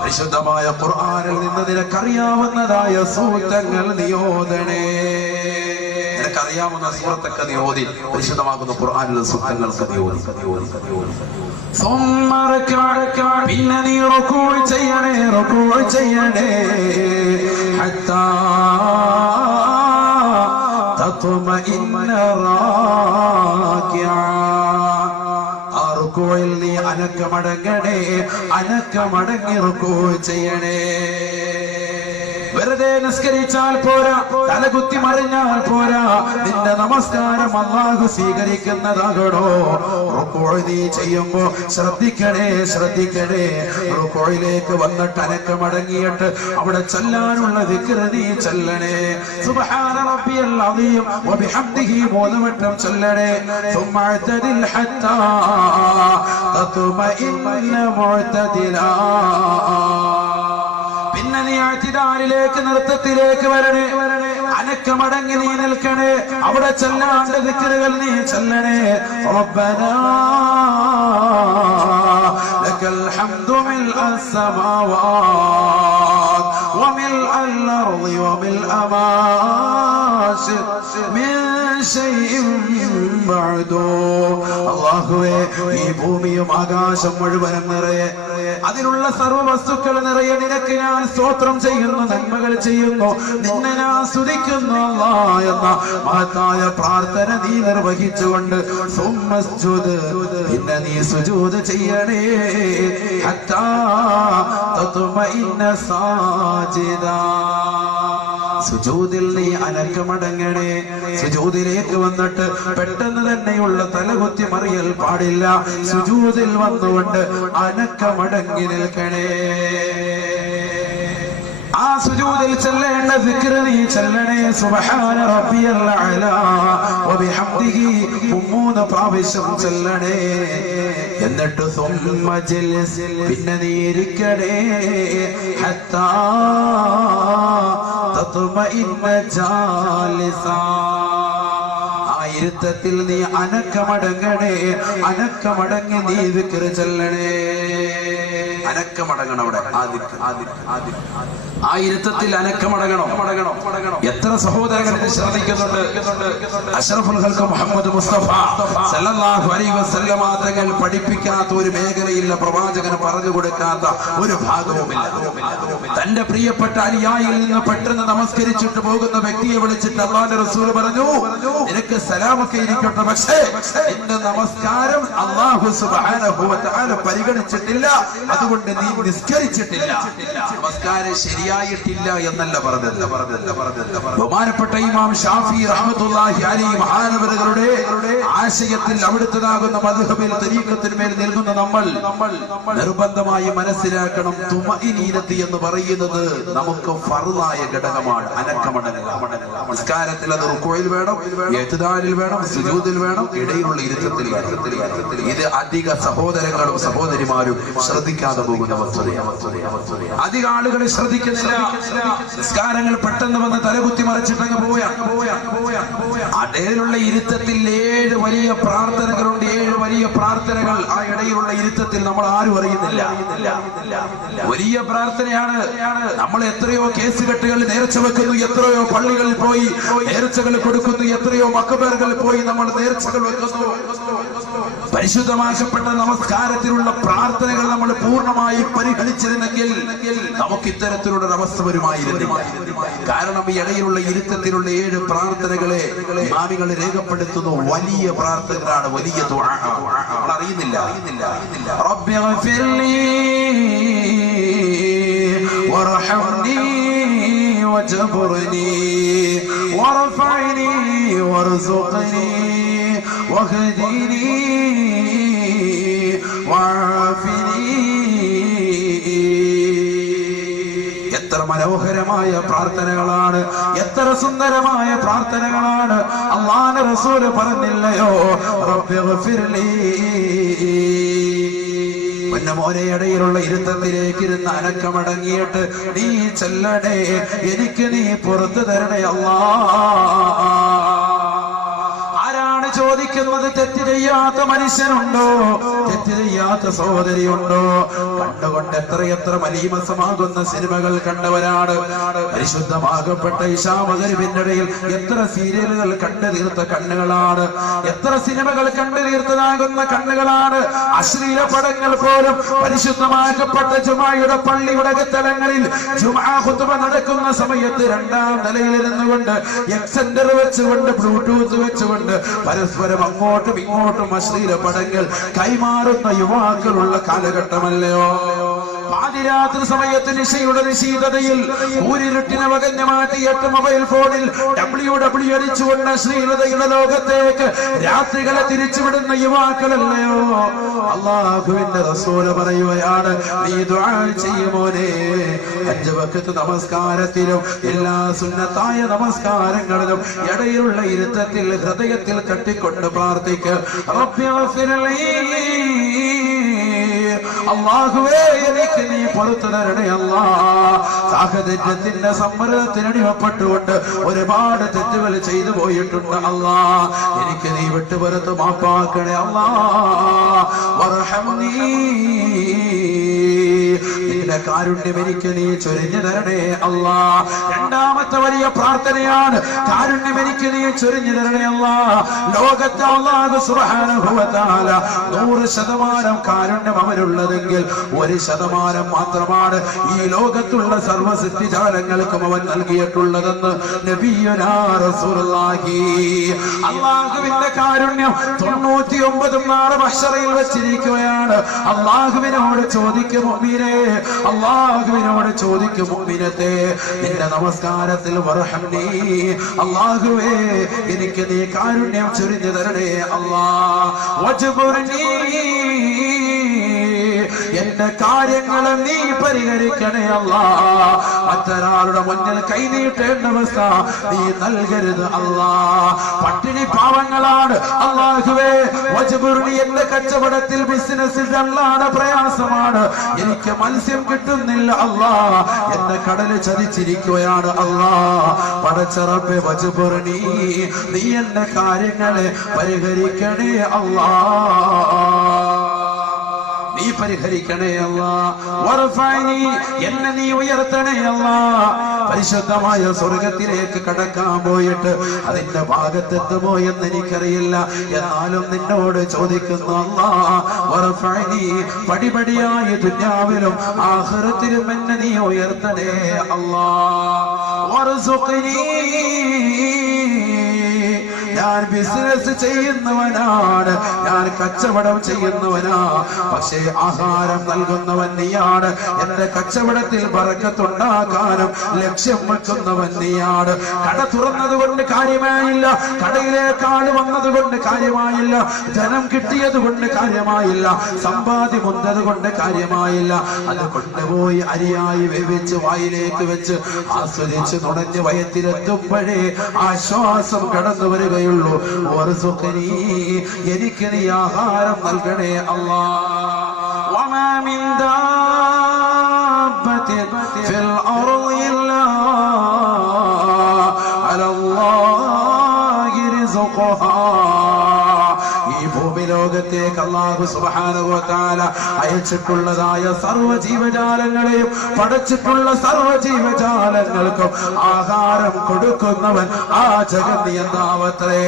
പരിശുദ്ധമായ ഖുർആനിൽ നിന്ന് നിനക്കറിയാവുന്നതായ സൂക്തങ്ങൾ നിയോദനേ. നിനക്കറിയാവുന്ന സൂറത്തൊക്കെ നിയോദി. പരിശുദ്ധമാകുന്ന ഖുർആനിലെ സൂക്തങ്ങൾക്ക് നിയോദി. പിന്നെ നീ റുകൂഅ് ചെയ്യണേ ഹത്താ തത്മഇന്ന റാകിഅ. റുകൂഇൽ നീ അനക്കമടങ്ങി റുകൂഅ് ചെയ്യണേ. വെറുതെ നിസ്കരിച്ചാൽ പോരാ, തലകുത്തി മറിഞ്ഞാൽ പോരാ. നിന്റെ നമസ്കാരം അല്ലാഹു സ്വീകരിക്കുന്നതാകണോ? റുകൂഅ് നീ ചെയ്യുമ്പോ ശ്രദ്ധിക്കണേ. റുകൂഇലേക്ക് വന്നിട്ട് അനക്കമടങ്ങിയിട്ട് അവിടെ ചൊല്ലാനുള്ള ദിക്ർ നീ ചൊല്ലണേ. സുബ്ഹാന റബ്ബിയൽ അദീം വബിഹംദിഹി 3 വട്ടം ചൊല്ലണേ. ثم اعتدل حتى تطمئن معتدلا. പിന്നെ നീ അഅ്തിദാലിലേക്ക്, നൃത്തത്തിലേക്ക് വരണേ. അനക്കമടങ്ങി നീ നിൽക്കണേ. അവിടെ ചൊല്ലാണ്ട ദിക്റുകൾ നീ ചൊല്ലണേ. റബ്ബനാ ലക്കൽ ഹംദു മിൽഅ السماوات وملء الأرض وملء ما شئت من شيء بعد. അല്ലാഹുവേ, ഈ ഭൂമിയും ആകാശം മുഴുവനും നിറയെ, അതിലുള്ള സർവ്വ വസ്തുക്കൾ നിറയെ നിനക്ക് ഞാൻ സ്തോത്രം ചെയ്യുന്നു, നന്മകൾ ചെയ്യുന്നു, നിന്നെ ഞാൻ സ്തുതിക്കുന്നു അല്ലാഹ് എന്ന മഹത്തായ പ്രാർത്ഥന നീ നിർവഹിച്ചുകൊണ്ട് സുമ്മസ്ജുദ്, പിന്നെ നീ സുജൂദ് ചെയ്യണേ. ഹത്താ തത്മഇന്ന സാജിദാ. സുജൂദിൽ നീ അനക്കമടങ്ങണേ. സുജൂദിലേക്ക് വന്നിട്ട് പെട്ടെന്ന് തന്നെയുള്ള തലകുത്തി മറിയൽ പാടില്ല. സുജൂദിൽ വന്നുകൊണ്ട് അനക്കമടങ്ങി നിൽക്കണേ. ആ സുജൂദിൽ ചൊല്ലേണ്ട ദിക്ർ നീ ചൊല്ലണേ. സുബ്ഹാന റബ്ബിയൽ അഅ്ലാ വബിഹംദിഹി 3 പ്രാവശ്യം ചൊല്ലണേ. എന്നിട്ട് സുമ്മ ജൽസ്, പിന്നെ നീ ഇരിക്കണേ. ഹത്താ തത്മഇന്ന ജാലിസാ. ആ ഇരുത്തത്തിൽ നീ അനക്കമടങ്ങി നീ ദിക്ർ ചൊല്ലണേ. അനക്കമടങ്ങണം. അവിടെ ആ ഇരുത്തത്തിൽ അനക്കമടങ്ങണം. എത്ര സഹോദരങ്ങൾ ഇത് ശ്രദ്ധിക്കുന്നുണ്ട്. അഷ്റഫുൽ ഖൽഖ് മുഹമ്മദ് മുസ്തഫ സല്ലല്ലാഹു അലൈഹി വസല്ലമ തങ്ങൾ പഠിപ്പിക്കാത്ത ഒരു മേഖലയില്ല, പ്രവാചകന് പറഞ്ഞു കൊടുക്കാത്ത ഒരു ഭാഗവുമില്ല. തന്റെ പ്രിയപ്പെട്ട അനുയായിയിൽ നിന്ന് പെട്ടെന്ന് നമസ്കരിച്ചിട്ട് പോകുന്ന വ്യക്തിയെ വിളിച്ചിട്ട് അല്ലാഹുവിന്റെ റസൂൽ പറഞ്ഞു, നിനക്ക് സലാമൊക്കെ ഇരിക്കട്ടെ, പക്ഷേ നിന്റെ നമസ്കാരം അല്ലാഹു സുബ്ഹാനഹു വ തആല പരിഗണിച്ചിട്ടില്ല, അതുകൊണ്ട് അതുകൊണ്ട് നീ നിസ്കരിച്ചിട്ടില്ല, നമസ്കാരം ശരിയായിട്ടില്ല എന്നല്ല പറഞ്ഞത്. ബഹുമാനപ്പെട്ട ഇമാം ഷാഫി റഹ്മത്തുള്ളാഹി അലൈഹി മഹാനവറുകളുടെ ആശയത്തിൽ അവിടുത്തതാകുന്ന മദ്ഹബിൽ തരീഖത്തിന്മേൽ നിൽക്കുന്ന നമ്മൾ നിർബന്ധമായി മനസ്സിലാക്കണം, തുമഇനീനത്ത് എന്ന് പറയുന്നത് നമുക്ക് ഫർളായ ഘടകമാണ്. അനക്കമടങ്ങുക നമസ്കാരത്തിൽ അത് റുക്കൂഇൽ വേണം, ഇഅ്തിദാലിൽ വേണം, സുജൂദിൽ വേണം, ഇടയിലുള്ള ഇരുത്തത്തിൽ വേണം. ഇത് അധിക സഹോദരങ്ങളും സഹോദരിമാരും ശ്രദ്ധിക്കാതെ പോകുന്ന വസ്തുതയാണ്. അധിക ആളുകൾ ശ്രദ്ധിക്കുന്നില്ല. നിസ്കാരങ്ങൾ പെട്ടെന്ന് വന്ന് തലകുത്തി മറിച്ചിട്ടങ്ങ് ഇടയിലുള്ള ഇരുത്തത്തിൽ 7 വലിയ പ്രാർത്ഥനകളുണ്ട്. 7 വലിയ പ്രാർത്ഥനകൾ ആ ഇടയിലുള്ള ഇരുത്തത്തിൽ നമ്മൾ ആരും അറിയുന്നില്ല. വലിയ പ്രാർത്ഥനയാണ്. നമ്മൾ എത്രയോ കേസ് കെട്ടുകൾ നേർച്ച വെക്കുന്നു, എത്രയോ പള്ളികളിൽ പോയി നേർച്ചകൾ കൊടുക്കുന്നു, എത്രയോ മക്കബറുകളിൽ പോയി നമ്മൾ നേർച്ചകൾ വെക്കുന്നു. പരിശുദ്ധമാക്കപ്പെട്ട നമസ്കാരത്തിലുള്ള പ്രാർത്ഥനകൾ നമ്മൾ പൂർണ്ണമായി പരിഗണിച്ചിരുന്നെങ്കിൽ നമുക്ക് ഇത്തരത്തിലുള്ള അവസ്ഥ വരുമായിരുന്നു. കാരണം ഈ ഇടയിലുള്ള ഇരുത്തത്തിലുള്ള 7 പ്രാർത്ഥനകളെ ഇമാമികൾ രേഖപ്പെടുത്തുന്നു. വലിയ പ്രാർത്ഥനകളാണ്, വലിയ ദുആ. നമ്മൾ അറിയുന്നില്ല. റബ്ബി ഗഫിർലി വർഹംനി വജ്ബുർനി വർഫഅനി വർസുഖ്നി വഹ്ദിനി എത്ര മനോഹരമായ പ്രാർത്ഥനകളാണ്, എത്ര സുന്ദരമായ പ്രാർത്ഥനകളാണ്. അല്ലാഹുവിന്റെ റസൂൽ പറഞ്ഞില്ലയോ, റബ്ബി ഗഫിർലി. മോനെ ഇടയിലുള്ള ഇരുത്തത്തിലേക്ക് ഇരുന്ന് അനക്കമടങ്ങിയിട്ട് നീ ചെല്ലണേ, എനിക്ക് നീ പുറത്തു തരണേ അല്ലാഹ്. ചോദിക്കുന്നത് തെറ്റ് ചെയ്യാത്ത മനുഷ്യനുണ്ടോ? തെറ്റ് ചെയ്യാത്ത സഹോദരിയുണ്ടോ? കണ്ടുകൊണ്ട് എത്രയെത്ര മലീമസമാകുന്ന സിനിമകൾ കണ്ടവരാണ്. പരിശുദ്ധമാകപ്പെട്ട ഇശാ മഗ്‌രിബിന്റെ ഇടയിൽ എത്ര സീരിയലുകൾ കണ്ടു തീർത്ത കണ്ണുകളാണ്, എത്ര സിനിമകൾ കണ്ടു തീർത്തതാകുന്ന കണ്ണുകളാണ്. അശ്ലീല പടങ്ങൾ പോലും പരിശുദ്ധമാക്കപ്പെട്ട ജുമായുടെ പള്ളിയുടെ സ്ഥലങ്ങളിൽ ജുമാ ഖുതുബ നടക്കുന്ന സമയത്ത് 2ാം നിലയിൽ നിന്നുകൊണ്ട് എക്സെൻഡർ വെച്ചുകൊണ്ട് ബ്ലൂടൂത്ത് വെച്ചുകൊണ്ട് പരസ്പരം അങ്ങോട്ടും ഇങ്ങോട്ടും അശ്ലീല പടങ്ങൾ കൈമാറുന്ന യുവാക്കളുള്ള കാലഘട്ടമല്ലയോ? പാതിരാത്രി സമയത്ത് നിശയുടെ നിശീതതയിൽ ഊരിരുട്ടിനെ വകഞ്ഞ മാറ്റിയിട്ട് മൊബൈൽ ഫോണിൽ WW അടിച്ചുകൊണ്ട് അശ്ലീലതയുടെ ലോകത്തേക്ക് രാത്രികളെ തിരിച്ചുവിടുന്ന യുവാക്കളല്ലയോ? അല്ലാഹുവിന്റെ റസൂല് പറയുകയാണ്, നീ ദുആ ചെയ്യുമോനെ, 5 വഖത്ത് നമസ്കാരത്തിലും എല്ലാ സുന്നത്തായ നമസ്കാരങ്ങളിലും ഇടയിലുള്ള ഇരുത്തത്തിൽ ഹൃദയത്തിൽ തട്ടിക്കൊണ്ട് പ്രാർത്ഥിക്കുക. റബ്ബി ഗഫിർലി, അല്ലാഹുവേ എനിക്ക് നീ പുറത്തു തരണേ അല്ലാഹ്. സാഹചര്യത്തിന്റെ സമ്മർദ്ദത്തിനടിമപ്പെട്ടുകൊണ്ട് ഒരുപാട് തെറ്റുകൾ ചെയ്തു പോയിട്ടുണ്ട് അല്ലാഹ്. എനിക്ക് നീ വിട്ടുപുറത്ത് മാപ്പാക്കണേ അല്ലാഹ്. വർഹംനി, നിന്റെ കാരുണ്യം എനിക്ക് നീ ചൊരിഞ്ഞു തരണേ അല്ലാഹ്. 2ാമത്തെ വലിയ പ്രാർത്ഥനയാണ്, കാരുണ്യം എനിക്ക് നീ ചൊരിഞ്ഞു തരണേ അല്ലാഹ്. ലോകത്തെ അല്ലാഹു സുബ്ഹാനഹു വ തആല 100% കാരുണ്യം അവനുള്ളതെങ്കിൽ 1% മാത്രമാണ് ഈ ലോകത്തുള്ള സർവ്വ സൃഷ്ടിജാലങ്ങൾക്കും അവൻ നൽകിയിട്ടുള്ളതെന്ന് നബിയുനാ റസൂലുള്ളാഹി. അല്ലാഹുവിന്റെ കാരുണ്യം 99 നാളെ മഹ്ശറയിൽ വെച്ചിരിക്കുകയാണ്. അല്ലാഹുവിനോട് ചോദിക്കും മുഅ്മിനേ, അല്ലാഹുവിനോട് ചോദിക്കും മുഅ്മിനത്തെ, നിന്റെ നമസ്കാരത്തിൽ വർഹംനി, അല്ലാഹുവേ എനിക്ക് നീ കാരുണ്യം ചൊരിഞ്ഞു തരണേ അല്ലാഹ്. വജ്ബുർനി, എന്റെ കാര്യങ്ങളെ നീ പരിഹരിക്കണേ അല്ലാഹ്. മറ്റൊരാളുടെ മുന്നിൽ കൈനീട്ടേണ്ട അവസ്ഥ നീ നൽകരുത് അല്ലാഹ്. പട്ടിണി പാവങ്ങളാണ് അല്ലാഹുവേ. വജ്ബുർനി, എന്റെ കച്ചവടത്തിൽ ബിസിനസ്സിൽ നല്ലാണ് പ്രയാസമാണ്, എനിക്ക് മത്സ്യം കിട്ടുന്നില്ല അല്ലാഹ്, എന്റെ കടല് ചതിച്ചിരിക്കുകയാണ് അല്ലാഹ്. പടച്ച റബ്ബേ വജ്ബുർനി, നീ എന്റെ കാര്യങ്ങളെ പരിഹരിക്കണേ അല്ലാഹ്, നീ പരിഹരിക്കണേ അല്ലാഹ്. വർഫഅനി, എന്നെ നീ ഉയർത്തണേ അല്ലാഹ്. പരിശുദ്ധമായ സ്വർഗത്തിലേക്ക് കടക്കാൻ പോയിട്ട് അതിന്റെ ഭാഗത്തെത്തുമോ എന്ന് എനിക്കറിയില്ല, എന്നാലും നിന്നോട് ചോദിക്കുന്നു അല്ലാഹ്. വർഫഅനി, പടിപടിയായി ദുനിയാവിലും ആഖിറത്തിലും എന്നെ നീ ഉയർത്തണേ അല്ലാഹ്. വർസുഖ്നി, ഞാൻ ബിസിനസ് ചെയ്യുന്നവനാണ്, ഞാൻ കച്ചവടം ചെയ്യുന്നവനാ, പക്ഷേ ആഹാരം നൽകുന്നവൻ നീയാണ്. എന്റെ കച്ചവടത്തിൽ ബറക്കത്തുണ്ടാക്കാനും ലക്ഷ്യം വെക്കുന്നവൻ നീയാണ്. കട തുറന്നത് കൊണ്ട് കാര്യമായില്ല, കടയിലേക്ക് ആള് വന്നത് കൊണ്ട് കാര്യമായില്ല, ധനം കിട്ടിയത് കൊണ്ട് കാര്യമായില്ല, സമ്പാദ്യം വന്നത് കൊണ്ട് കാര്യമായില്ല. അത് കൊണ്ടുപോയി അരിയായി വേവിച്ച് വായിലേക്ക് വെച്ച് ആസ്വദിച്ച് നുണഞ്ഞ് വയറ്റിലെത്തുമ്പോഴേ ആശ്വാസം കടന്നു വരികയുള്ളൂ. എനിക്ക് നീ ആഹാരം നൽകണേ അല്ലാ. വമാ മിൻ ദാബത്തിൻ ഫിൽ അർളി ഇല്ലാ അലല്ലാഹി റിസ്ഖുഹാ. ഈ ഭൂമിലോകത്തേക്ക് അല്ലാഹു സുബ്ഹാനഹു വ തആല അയച്ചിട്ടുള്ളതായ സർവ്വ ജീവജാലങ്ങളെയും പടച്ചിട്ടുള്ള സർവ്വ ജീവജാലങ്ങൾക്കും ആഹാരം കൊടുക്കുന്നവൻ ആ ജഗന്നിയന്താവത്രേ.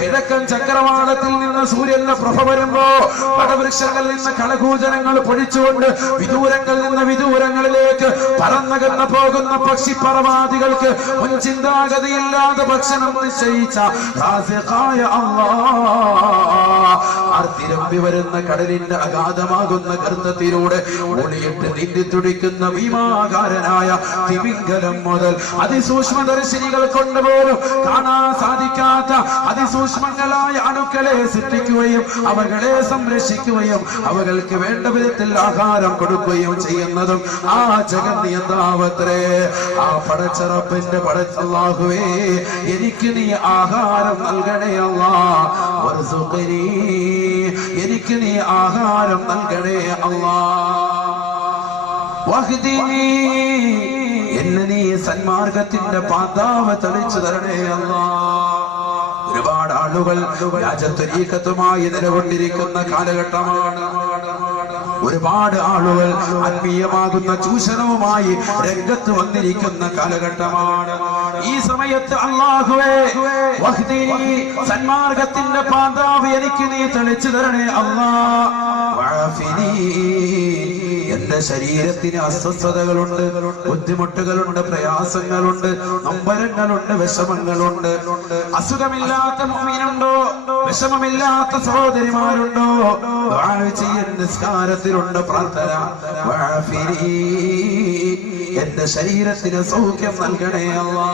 കിഴക്കൻ ചക്രവാളത്തിൽ നിന്ന് സൂര്യന്റെ പ്രഭ വരുമ്പോ പടവൃക്ഷങ്ങളിൽ നിന്ന് കളകൂജനങ്ങൾ പൊഴിച്ചുകൊണ്ട് വിദൂരങ്ങളിൽ നിന്ന് വിദൂരങ്ങളിലേക്ക് പറന്നകന്ന് പോകുന്ന പക്ഷിപ്പറവാദികൾക്ക് മുൻചിന്താഗതിയില്ലാതെ ഭക്ഷണം നിശ്ചയിച്ച റാസിഖായ അല്ലാഹ് ആർത്തിരമ്പി വരുന്ന കടലിന്റെ അഗാധമാകുന്ന ഗർത്തത്തിലൂടെ ഒളിയിട്ട് നീന്തി തുടിക്കുന്ന ഭീമാകാരനായ തിമിംഗലം മുതൽ അതിസൂക്ഷ്മദർശിനികൾ കൊണ്ടുപോലും കാണാൻ സാധിക്കാത്ത അതിസൂക്ഷ്മങ്ങളായ അണുക്കളെ സൃഷ്ടിക്കുകയും അവകളെ സംരക്ഷിക്കുകയും അവകൾക്ക് വേണ്ട വിധത്തിൽ ആഹാരം കൊടുക്കുകയും ചെയ്യുന്നതും ആ ജഗന്നിയന്താവത്രേ. ആ പടച്ചറപ്പിന്റെ പടച്ചല്ലാഹുവേ, എനിക്ക് നീ ആഹാരം നൽകണേ അല്ലാ. എനിക്ക് നീ ആഹാരം നൽകണേ അല്ലാ. വഹ്ദിനി, എന്നെ നീ സന്മാർഗത്തിന്റെ പാതാവ് തെളിച്ചു തരണേ അല്ലാ. ഒരുപാട് ആളുകൾ രാജത്വരീക്കത്തുമായി നിലകൊണ്ടിരിക്കുന്ന കാലഘട്ടമാണ്. ഒരുപാട് ആളുകൾ ആത്മീയമാകുന്ന ചൂഷണവുമായി രംഗത്ത് വന്നിരിക്കുന്ന കാലഘട്ടമാണ്. ഈ സമയത്ത് അല്ലാഹുവേ, വഹ്ദിനി, സന്മാർഗത്തിന്റെ പാതാവ് എനിക്ക് നീ തെളിച്ചു തരണേ അല്ലാ. വഅഫിനി, എന്റെ ശരീരത്തിന് അസ്വസ്ഥതകളുണ്ട്, ബുദ്ധിമുട്ടുകളുണ്ട്, പ്രയാസങ്ങളുണ്ട്, നൊമ്പരങ്ങളുണ്ട്, വിഷമങ്ങളുണ്ട്. അസുഖമില്ലാത്ത മുഅ്മിനുണ്ടോ? വിഷമമില്ലാത്ത സഹോദരിമാരുണ്ടോ? ദുആ ചെയ്യൽ നിസ്കാരത്തിലുണ്ട് പ്രാർത്ഥന. വഅഫിനി, എന്റെ ശരീരത്തിന് സൗഖ്യം നൽകണേ അല്ലാ.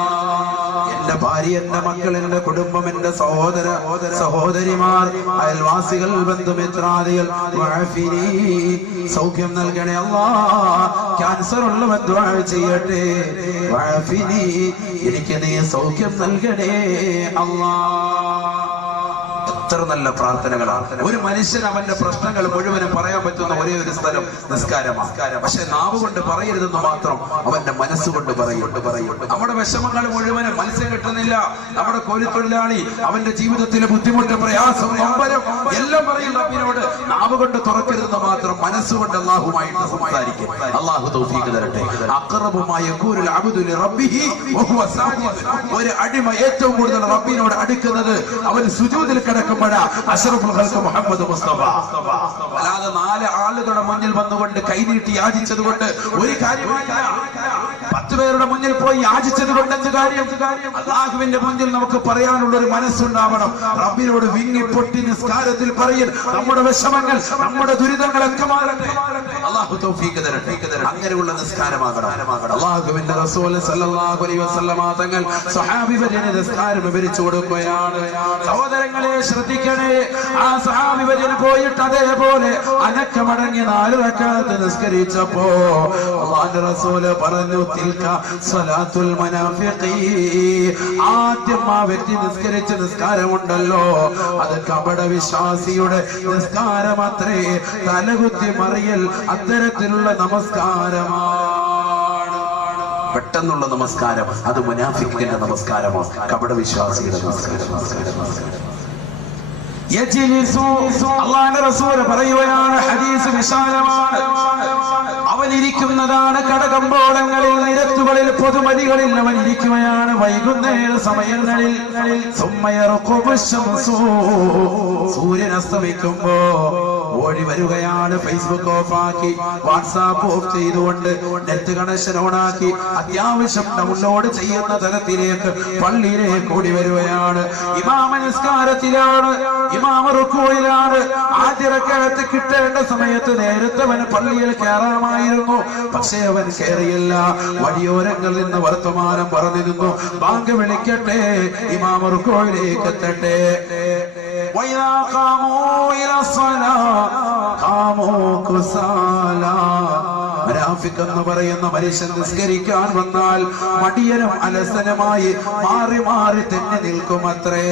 എന്റെ ഭാര്യ, എന്റെ മക്കൾ, എന്റെ കുടുംബം, എന്റെ സഹോദര സഹോദരിമാർ, അയൽവാസികൾ, ബന്ധുമിത്രാദികൾ, വഅഫിനി, സൗഖ്യം നൽകണേ അല്ലാ. ക്യാൻസർ ഉള്ളവൻ ദുആ ചെയ്യട്ടെ. വഅഫിനി, എനിക്ക് നീ സൗഖ്യം നൽകണേ അല്ലാ. എത്ര നല്ല പ്രാർത്ഥനകളാണ്. ഒരു മനുഷ്യൻ അവന്റെ പ്രശ്നങ്ങൾ മുഴുവനും പറയാൻ പറ്റുന്ന ഒരേ ഒരു സ്ഥലം നിസ്കാരമാണ്. പക്ഷെ നാവ് കൊണ്ട് പറയരുതെന്ന് മാത്രം അവന്റെ മനസ്സുകൊണ്ട് പറയും. നമ്മുടെ വിഷമങ്ങൾ മുഴുവനും മത്സ്യം കിട്ടുന്നില്ല. നമ്മുടെ കൂലിത്തൊഴിലാളി അവന്റെ ജീവിതത്തിലെ ബുദ്ധിമുട്ട്, പ്രയാസം, നൊമ്പരം എല്ലാം പറയും റബ്ബിനോട്. നാവ് കൊണ്ട് തുറക്കരുതെന്ന് മാത്രം മനസ്സുകൊണ്ട് അല്ലാഹുമായിട്ട് സംസാരിക്കും. അല്ലാഹു തൗഫീഖ് തരട്ടെ. അഖറബുമായ യഖൂലുൽ അബ്ദു ലിറബ്ബിഹി വഹുവ സാജിദ്. ഒരു അടിമ ഏറ്റവും കൂടുതൽ റബ്ബിനോട് അടുക്കുന്നത് അവൻ സുജൂദിൽ കിടക്കുമ്പോഴാണ്. അഷ്റഫുൽ ഖൽഖ് മുഹമ്മദ് മുസ്തഫ. അല്ലാതെ 4 ആളുകളുടെ മുന്നിൽ വന്നുകൊണ്ട് കൈനീട്ടി യാചിച്ചത് കൊണ്ട് ഒരു കാര്യമില്ല. 10 പേരുടെ മുന്നിൽ പോയി യാചിച്ചത് കൊണ്ട് എന്ത് കാര്യം? അല്ലാഹുവിന്റെ മുന്നിൽ നമുക്ക് പറയാനുള്ള ഒരു മനസ്സുണ്ടാവണം. റബ്ബിനോട് വിങ്ങി പൊട്ടി നിസ്കാരത്തിൽ പറയൽ നമ്മുടെ വിഷമങ്ങൾ, നമ്മുടെ ദുരിതങ്ങളൊക്കെ മാറട്ടെ. അല്ലാഹു തൗഫീഖ് തരട്ടെ. അങ്ങനെയുള്ള നിസ്കാരമാകണം. അല്ലാഹുവിന്റെ റസൂൽ സല്ലല്ലാഹു അലൈഹി വസല്ലമ തങ്ങൾ സ്വഹാബിവര്യന് നിസ്കാരം വിവരിച്ചു കൊടുക്കുകയാണ്. സഹോദരങ്ങളെ ശ്രദ്ധിക്കണേ. ആ സ്വഹാബിവര്യന് പോയിട്ട് അതേപോലെ അനക്കമടങ്ങി 4 റക്അത്ത് നിസ്കരിച്ചപ്പോ അല്ലാഹുവിന്റെ റസൂൽ പറഞ്ഞു, തിൽക സ്വലാത്തുൽ മുനാഫിഖീൻ. ആദ്യം ആ വ്യക്തി നിസ്കരിച്ച നിസ്കാരമുണ്ടല്ലോ, അത് കപട വിശ്വാസിയുടെ നിസ്കാരമത്രേ. തലകുത്തി മറിയൽ അത്തരത്തിലുള്ള നമസ്കാരമാണ്. പെട്ടെന്നുള്ള നമസ്കാരം അത് മുനാഫിക്കിന്റെ നമസ്കാരമാണ്, കപട വിശ്വാസിയുടെ നമസ്കാരം. അല്ലാഹുവിന്റെ റസൂൽ പറയുകയാണ്, ഹദീസ് വിശാലമാണ്. അവൻ ഇരിക്കുന്നതാണ് കടകമ്പോളങ്ങളിൽ, നിരത്തുകളിൽ, പൊതുമതികളിൽ അവൻ ഇരിക്കുകയാണ്. വൈകുന്നേര സമയങ്ങളിൽ സൂര്യൻ അസ്തമിക്കുമ്പോ ഓടി വരികയാണ്. ഫേസ്ബുക്ക് ഓഫാക്കി, വാട്സാപ്പ് ഓഫ് ചെയ്തുകൊണ്ട് നെറ്റ് കണക്ഷൻ ഓണാക്കി അത്യാവശ്യം ഡൗൺലോഡ് ചെയ്യുന്ന തലത്തിലേക്ക് പള്ളിയിലേക്ക് ഓടി വരികയാണ്. ഇമാമ നിസ്കാരത്തിലാണ്, ഇമാമ റുക്കൂയിലാണ്. ആദ്യ റക്അത്ത് കിട്ടേണ്ട സമയത്ത് നേരത്തെ അവൻ പള്ളിയിൽ കയറാമായിരുന്നു. പക്ഷേ അവൻ കയറിയില്ല. വഴിയോരങ്ങളിൽ നിന്ന് വർത്തമാനം പറഞ്ഞു നിന്നു. ബാങ്ക് വിളിക്കട്ടെ, ഇമാമ റുക്കൂയിലേക്ക് എത്തട്ടെ. മുനാഫിഖ് എന്ന് പറയുന്ന മനുഷ്യൻ നിസ്കരിക്കാൻ വന്നാൽ മടിയനും അലസനുമായി മാറി മാറി തന്നെ നിൽക്കുമത്രേ.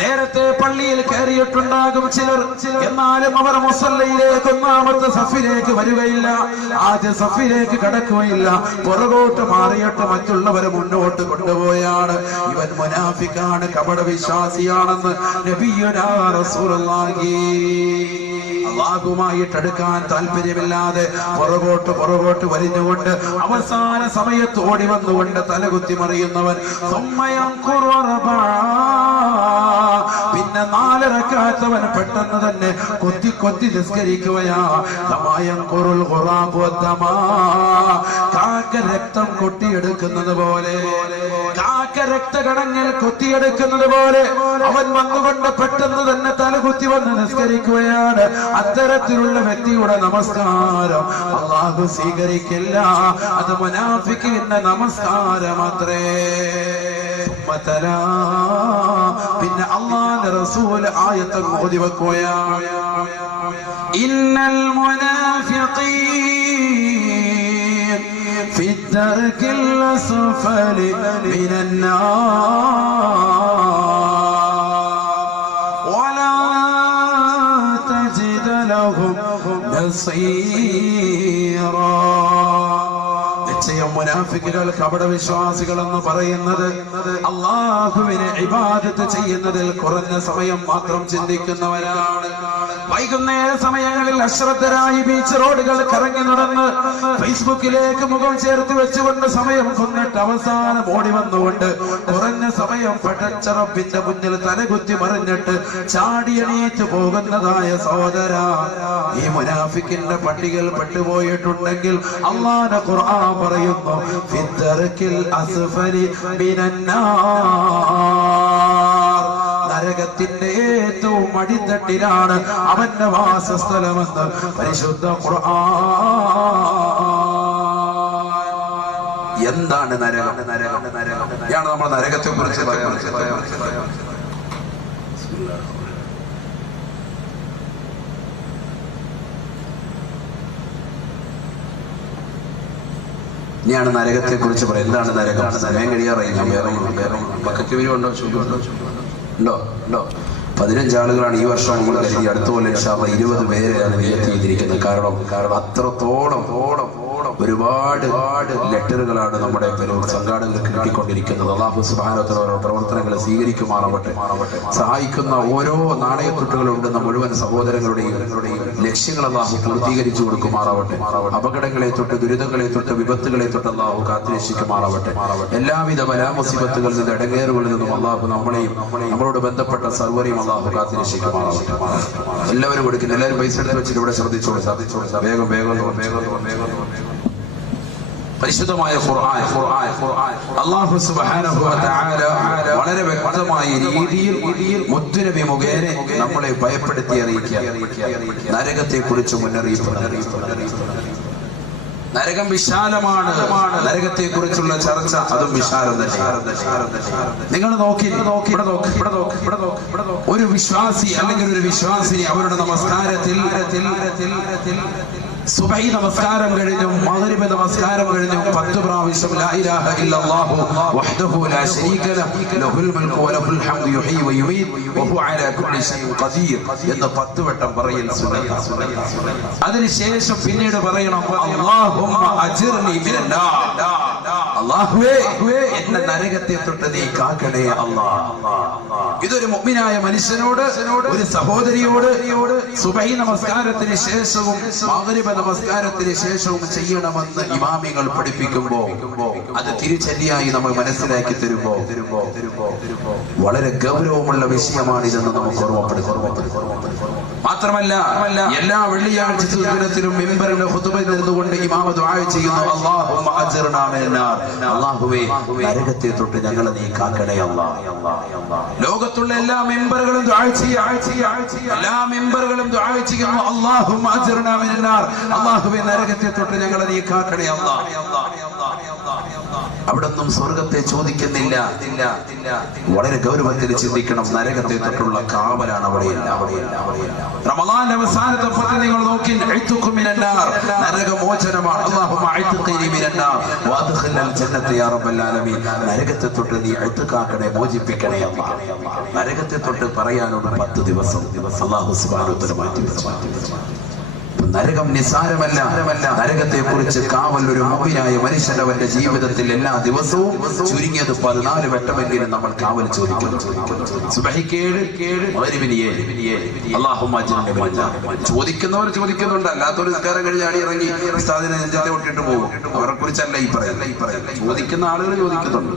നേരത്തെ പള്ളിയിൽ കയറിയിട്ടുണ്ടാകും ചിലർ, എന്നാലും അവർ മുസല്ലയിലേക്ക് ഒന്നാമത്തെ സഫിലേക്ക് വരികയില്ല, ആദ്യ സഫിലേക്ക് കടക്കുകയില്ല. പുറകോട്ട് മാറിയിട്ട് മറ്റുള്ളവരെ മുന്നോട്ട് കൊണ്ടുപോയാണ്. ഇവൻ മുനാഫിഖാണ്, കപട വിശ്വാസിയാണെന്ന് നബിയുനാ റസൂലുള്ളാഹി. അല്ലാഹുവുമായിട്ട് അടുക്കാൻ താല്പര്യമില്ലാതെ പുറകോട്ട് വലിഞ്ഞുകൊണ്ട് അവസാന സമയത്ത് ഓടി വന്നുകൊണ്ട് തലകുത്തി മറിയുന്നവൻ. പിന്നെ 4 റക്അത്തവൻ പെട്ടെന്ന് തന്നെ കൊത്തി നിസ്കരിക്കുകയാ. കാക്ക രക്തം കൊട്ടിയെടുക്കുന്നത് പോലെ, കാക്ക രക്തകണങ്ങൾ കൊത്തിയെടുക്കുന്നത് പോലെ അവൻ വന്നുകൊണ്ട് പെട്ടെന്ന് തന്നെ തലകുത്തി വന്ന് നിസ്കരിക്കുകയാണ്. അത്തരത്തിലുള്ള വ്യക്തിയുടെ നമസ്കാരം അല്ലാഹു സ്വീകരിക്കില്ല. അത് മുനാഫിഖിന്റെ നമസ്കാരമത്രേ. പിന്നെ അല്ലാഹുവിന്റെ റസൂൽ ആയത്ത് ഓതി വെക്കുകയാണ്. ഇന്നൽ മുനാഫിഖീൻ ഫി ദർകിൽ അസ്ഫലി മിനൻ നാർ വലാ തജിദ ലഹും നസീറാ. മുനാഫിക്കുകൾ, കപട വിശ്വാസികൾ എന്ന് പറയുന്നത് അല്ലാഹുവിനെ ഇബാദത്ത് ചെയ്യുന്നതിൽ കുറഞ്ഞ സമയം മാത്രം ചിന്തിക്കുന്നവരാണ്. വൈകുന്നേര സമയങ്ങളിൽ അശ്രദ്ധരായി ബീച്ച് റോഡുകൾ കറങ്ങി നടന്ന് ഫേസ്ബുക്കിലേക്ക് മുഖം ചേർത്ത് വെച്ചുകൊണ്ട് സമയം കൊന്നിട്ട് അവസാനം ഓടി വന്നുകൊണ്ട് കുറഞ്ഞ സമയം പടച്ച റബ്ബിന്റെ മുന്നിൽ തലകുത്തി മറിഞ്ഞിട്ട് ചാടിയണീറ്റ് പോകുന്നതായ സഹോദര, ഈ മുനാഫിക്കിന്റെ പട്ടികയിൽ പെട്ടുപോയിട്ടുണ്ടെങ്കിൽ അല്ലാഹുവിന്റെ ഖുർആൻ പറയുന്നു, ഫിദ്ദർകിൽ അസ്ഫലി മിനൻ നാർ. നരകത്തിന്റെ ഏറ്റവും അടിത്തട്ടിലാണ് അവന്റെ വാസസ്ഥലമെന്ന് പരിശുദ്ധ ഖുർആൻ. എന്താണ് നരകം? നരകം നമ്മൾ നരകത്തെ കുറിച്ച് ഇനിയാണ് നരകത്തെ കുറിച്ച് പറയാം. എന്താണ് നരകം? സമയം കഴിയാറായി. ഞാൻ വേറെ ബക്കറ്റ് വരുമുണ്ടോ? ഉണ്ടോ? 15 ആളുകളാണ് ഈ വർഷം നമ്മൾ കരുതി. അടുത്ത പോലെ 20 പേരെയാണ് നിയത്ത് ചെയ്തിരിക്കുന്നത്. കാരണം അത്രത്തോളം ഒരുപാട് ലെറ്ററുകളാണ് നമ്മുടെ സംഘാടകർക്ക് കിട്ടിക്കൊണ്ടിരിക്കുന്നത്. അല്ലാഹു സുബ്ഹാനഹു വ തആല പ്രവർത്തനങ്ങളെ സ്വീകരിക്കുമാറാവട്ടെ. സഹായിക്കുന്ന ഓരോ നാണയത്തുട്ടുകളുണ്ടെന്ന മുഴുവൻ സഹോദരങ്ങളുടെയും ലക്ഷ്യങ്ങൾ അല്ലാഹു പൂർത്തീകരിച്ചു കൊടുക്കുമാറാവട്ടെ. അപകടങ്ങളെ തൊട്ട്, ദുരിതങ്ങളെ തൊട്ട്, വിപത്തുകളെ തൊട്ട് അല്ലാഹു കാത്തുരക്ഷിക്കുമാറാവട്ടെ. എല്ലാവിധ ബലാമുസീബത്തുകളിൽ നിന്ന്, ഇടങ്ങേറുകളിൽ നിന്നും അല്ലാഹു നമ്മളെയും നമ്മളോട് ബന്ധപ്പെട്ട സർവ്വരെയും അല്ലാഹു കാത്തുരക്ഷിക്കുമാറാവട്ടെ. എല്ലാവരും കൊടുക്കുന്നു. എല്ലാവരും പൈസ എടുത്ത് വെച്ചിട്ട് ഇവിടെ ശ്രദ്ധിച്ചോളൂ. വേഗം പരിശുദ്ധമായ ഖുർആൻ അല്ലാഹു സുബ്ഹാനഹു വ തആല വളരെ വ്യക്തമായ രീതിയിൽ മുത്തുനബി മുഖേന നമ്മളെ ഭയപ്പെടുത്തി അറിയിക്കുക. നരകത്തെ കുറിച്ച് മുന്നറിയിപ്പ്. നരകം വിശാലമാണ്. നരകത്തെ കുറിച്ചുള്ള ചർച്ച അതും വിശാലം തന്നെ. നിങ്ങൾ നോക്കി ഒരു വിശ്വാസി അല്ലെങ്കിൽ ഒരു വിശ്വാസിനി അവരുടെ നമസ്കാരത്തിൽ സുബഹി നമസ്കാരം കഴിഞ്ഞും മഗ്രിബ് നമസ്കാരം കഴിഞ്ഞും 10 പ്രാവശ്യം ലാ ഇലാഹ ഇല്ലല്ലാഹു വഹ്ദഹു ലാ ശരീക ലഹു ലഹുൽ മുൽക്കു വലഹുൽ ഹംദു യുഹ്യി വയുമീത് വഹു അലാ കുല്ലി ഷൈഇൻ ഖദീർ എന്ന് 10 വട്ടം പറയൽ സുന്നത്താണ്. അതിനുശേഷം പിന്നീട് പറയണം, അല്ലാഹുമ്മ അജിർനി മിനൻ നാർ. അല്ലാഹുവേ, എന്നെ നരകത്തെ തൊട്ട് നീ കാക്കണേ അല്ലാഹ്. ഇതൊരു മുഅ്മിനായ മനുഷ്യനോട്, ഒരു സഹോദരിയോട് സുബഹി നമസ്കാരത്തിന് ശേഷവും മഗ്രിബ് നമസ്കാരത്തിന് ശേഷവും ചെയ്യണമെന്ന് ഇമാമികൾ പഠിപ്പിക്കുമ്പോൾ അത് തിരിച്ചടിയായി നമ്മൾ മനസ്സിലാക്കി തരുമ്പോ വളരെ ഗൗരവമുള്ള വിഷയമാണിതെന്ന് നമുക്ക് ഓർമ്മപ്പെടുത്തും. മാത്രമല്ല എല്ലാ വെള്ളിയാഴ്ച ദിനത്തിലും മിമ്പറിന്റെ ഖുതുബയിൽ നിന്നുകൊണ്ട് ഇമാം ദുആ ചെയ്യുന്നു, അല്ലാഹുമ്മ അജ്ർനാ മിനന്നാർ, അല്ലാഹുവേ നരകത്തെ തൊട്ട് ഞങ്ങളെ നീ കാക്കണേ അല്ലാഹ്. ലോകത്തുള്ള എല്ലാ മിമ്പറുകളും ദുആ എല്ലാ മിമ്പറുകളും ദുആ ചെയ്യുന്നു, അല്ലാഹുമ്മ അജ്ർനാ മിനന്നാർ, അല്ലാഹുവേ നരകത്തെ തൊട്ട് ഞങ്ങളെ നീ കാക്കണേ അല്ലാഹ്. അവിടൊന്നും സ്വർഗത്തെ ചോദിക്കുന്നില്ല. വളരെ ഗൗരവത്തിൽ ചിന്തിക്കണം. നരകത്തെ തൊട്ടുള്ള കാവലാണ് അവിടെയില്ല. റമളാന്റെ അവസാനത്തെ പദം നിങ്ങൾ നോക്കി, നരകമോചനമാണ്. അല്ലാഹുമ്മ അഅ്തിഖ്നി മിനന്നാർ വഅദ്ഖിൽനൽ ജന്നത യാ റബ്ബൽ ആലമീൻ. നരകത്തെ തൊട്ട് നീ അഅ്തിഖാക്കണേ, മോചിപ്പിക്കണേ അല്ലാഹ്. നരകത്തെ തൊട്ട് പറയാനുള്ള 10 ദിവസം അല്ലാഹു സുബ്ഹാനഹു വ തആല മാറ്റി വെച്ചു. നരകം നിസാരമല്ല. നരകത്തെ കുറിച്ച് കാവൽ ഒരു മുഅ്മിനായ മനുഷ്യൻ അവന്റെ ജീവിതത്തിൽ എല്ലാ ദിവസവും ചുരുങ്ങിയത് 14 വട്ടമെങ്കിലും നമ്മൾ കാവൽ ചോദിക്കണം. സുബ്ഹിക്ക് 7, മഗ്‌രിബിന് 7. അല്ലാഹുമ്മ അജ്ർനി മിനന്നാർ. ചോദിക്കുന്നവർ ചോദിക്കുന്നുണ്ട്, അല്ലാത്തവർ നിസ്കാരം കഴിഞ്ഞ് അടി ഇറങ്ങി ഉസ്താദിനെ നെഞ്ചത്തെ ഒട്ടിട്ട് പോകും. അവരെ കുറിച്ചല്ല ഈ പറയുന്നത്. ചോദിക്കുന്ന ആളുകൾ ചോദിക്കുന്നുണ്ട്.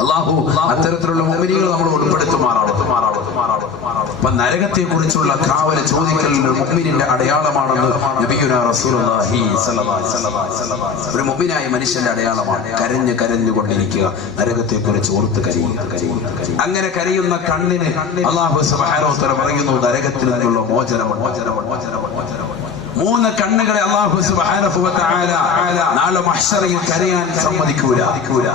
അല്ലാഹു അത്തരത്തിലുള്ള മുഅ്മിനീകൾ നമ്മൾ ഉൾപ്പെടുത്തുമാറാവട്ടെ. അപ്പൊ നരകത്തെ കുറിച്ചുള്ള കാവൽ ചോദിക്കൽ മുഅ്മിനിന്റെ അടയാളമാണെന്ന് നബിയുനാ റസൂലുള്ളാഹി സ്വല്ലല്ലാഹു അലൈഹി വസല്ലം. ഒരു മുഅ്മിനായ മനുഷ്യന്റെ അടയാളമാണ് കരഞ്ഞുകൊണ്ടിരിക്കുക, നരകത്തെ കുറിച്ച് ഓർത്ത് കരയുക. അങ്ങനെ കരയുന്ന കണ്ണിന് അല്ലാഹു സുബ്ഹാനഹു വ തആല പറയുന്നു, നരകത്തിൽ നിന്നുള്ള മോചനമാണ്. 3 കണ്ണുകളെ അല്ലാഹു സുബ്ഹാനഹു വ തആല നാളെ മഹ്ശറിൽ കരയാൻ സമ്മതിക്കൂല.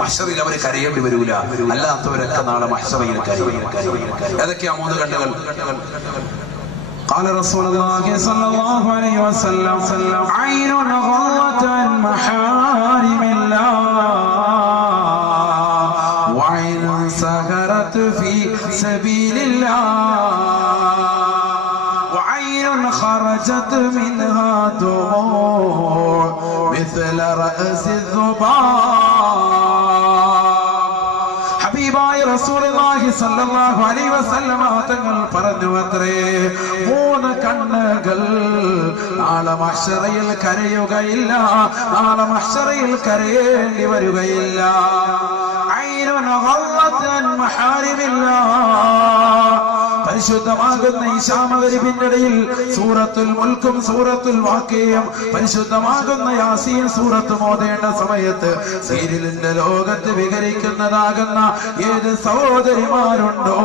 മഹ്ശറിൽ അവർ കരയേണ്ടി വരൂല. അല്ലാത്തവരൊക്കെ നാളെ മഹ്ശറിൽ കരയും. ഏതൊക്കെയാ 3 കണ്ണുകൾ? قال رسول الله صلى الله عليه وسلم عين غضت عن محارم الله وعين سهرت في سبيل الله خرجت منها دموع مثل رأس الذباب. ഹബീബായ റസൂലുള്ളാഹി സ്വല്ലല്ലാഹു അലൈഹി വസല്ലം തങ്ങൾ പറഞ്ഞു അത്രേ, 3 കണ്ണുകൾ നാളെ മഹ്ശറിൽ കരയുകയില്ല, നാളെ മഹ്ശറിൽ കരയേണ്ടി വരികയില്ല. ഐനുൻ ഗളത്ത് അൻ മഹാരിമില്ലാഹ്. പരിശുദ്ധമാകുന്ന ഇശാ മഗ്‌രിബിന്റെ ഇടയിൽ സൂറത്തുൽ മുൽക്കും സൂറത്തുൽ വാഖിയയും പരിശുദ്ധമാകുന്ന യാസീൻ സൂറത്തും ഓതേണ്ട സമയത്ത് സീരിയലിന്റെ ലോകത്ത് വിഹരിക്കുന്നതാകുന്ന ഏത് സഹോദരിമാരുണ്ടോ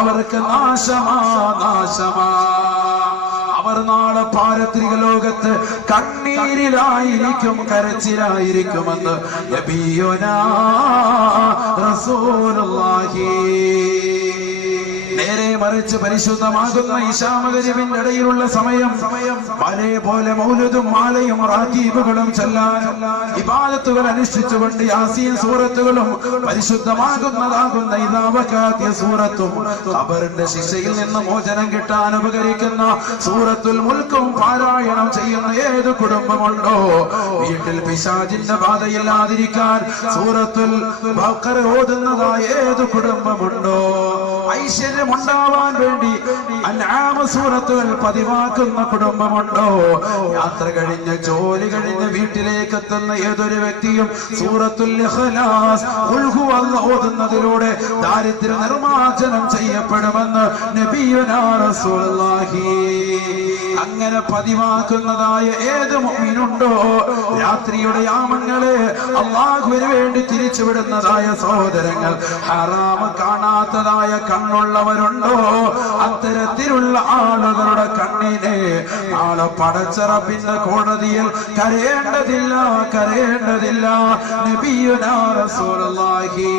അവർക്ക് നാശമാ. അവർ നാളെ പാരത്രിക ലോകത്ത് കണ്ണീരിലായിരിക്കും, കരച്ചിലായിരിക്കുമെന്ന് നബിയുനാ റസൂലുള്ളാഹി. നേരെ മറിച്ച് പരിശുദ്ധമാകുന്ന ഇശാ മഗ്‌രിബിന്റെ ഇടയിലുള്ള സമയം പോലെ മൗലിദും മാലയും റാത്തീബുകളും ചൊല്ലാൻ, ഇബാദത്തുകൾ അനുഷ്ഠിച്ചുകൊണ്ട് യാസീൻ സൂറത്തുകളും പരിശുദ്ധമാകുന്നതാകുന്ന ഇദാ വഖഅത്തിയ സൂറത്തും ഖബറിന്റെ ശിക്ഷയിൽ നിന്ന് മോചനം കിട്ടാൻ ഉപകരിക്കുന്ന സൂറത്തുൽ മുൽക്കും പാരായണം ചെയ്യുന്ന ഏത് കുടുംബമുണ്ടോ, വീട്ടിൽ പിശാചിന്റെ ബാധയില്ലാതിരിക്കാൻ സൂറത്തുൽ ബഖറ ഓതുന്നതായ ഏത് കുടുംബമുണ്ടോ, ഐശ്വര്യമുണ്ടാവാൻ വേണ്ടി അൻആം സൂറത്തുകൾ പതിവാക്കുന്ന കുടുംബമുണ്ടോ, യാത്ര കഴിഞ്ഞ് ജോലി കഴിഞ്ഞ് വീട്ടിലേക്ക് എത്തുന്ന ഏതൊരു വ്യക്തിയും സൂറത്തുൽ ഇഖ്ലാസ് ഖുൽ ഹുവല്ലാഹ് ഓതുന്നതിലൂടെ ദാരിദ്ര്യ നിർമ്മാർജ്ജനം ചെയ്യപ്പെടുമെന്ന് നബിയുനാ റസൂലുള്ളാഹി. അങ്ങനെ പതിവാക്കുന്നതായ ഏത് മുഅ്മിനുണ്ടോ, രാത്രിയുടെ യാമങ്ങളെ അല്ലാഹുവിന് വേണ്ടി തിരിച്ചുവിടുന്നതായ സഹോദരങ്ങൾ, ഹറാം കാണാത്തതായ കണ്ണുള്ളവരുണ്ടോ, അത്തരത്തിലുള്ള ആളുകളുടെ കണ്ണിനെ നാളെ പടച്ച റബ്ബിന്റെ കോടതിയിൽ കരയേണ്ടതില്ല. നബിയുനാ റസൂലുള്ളാഹി.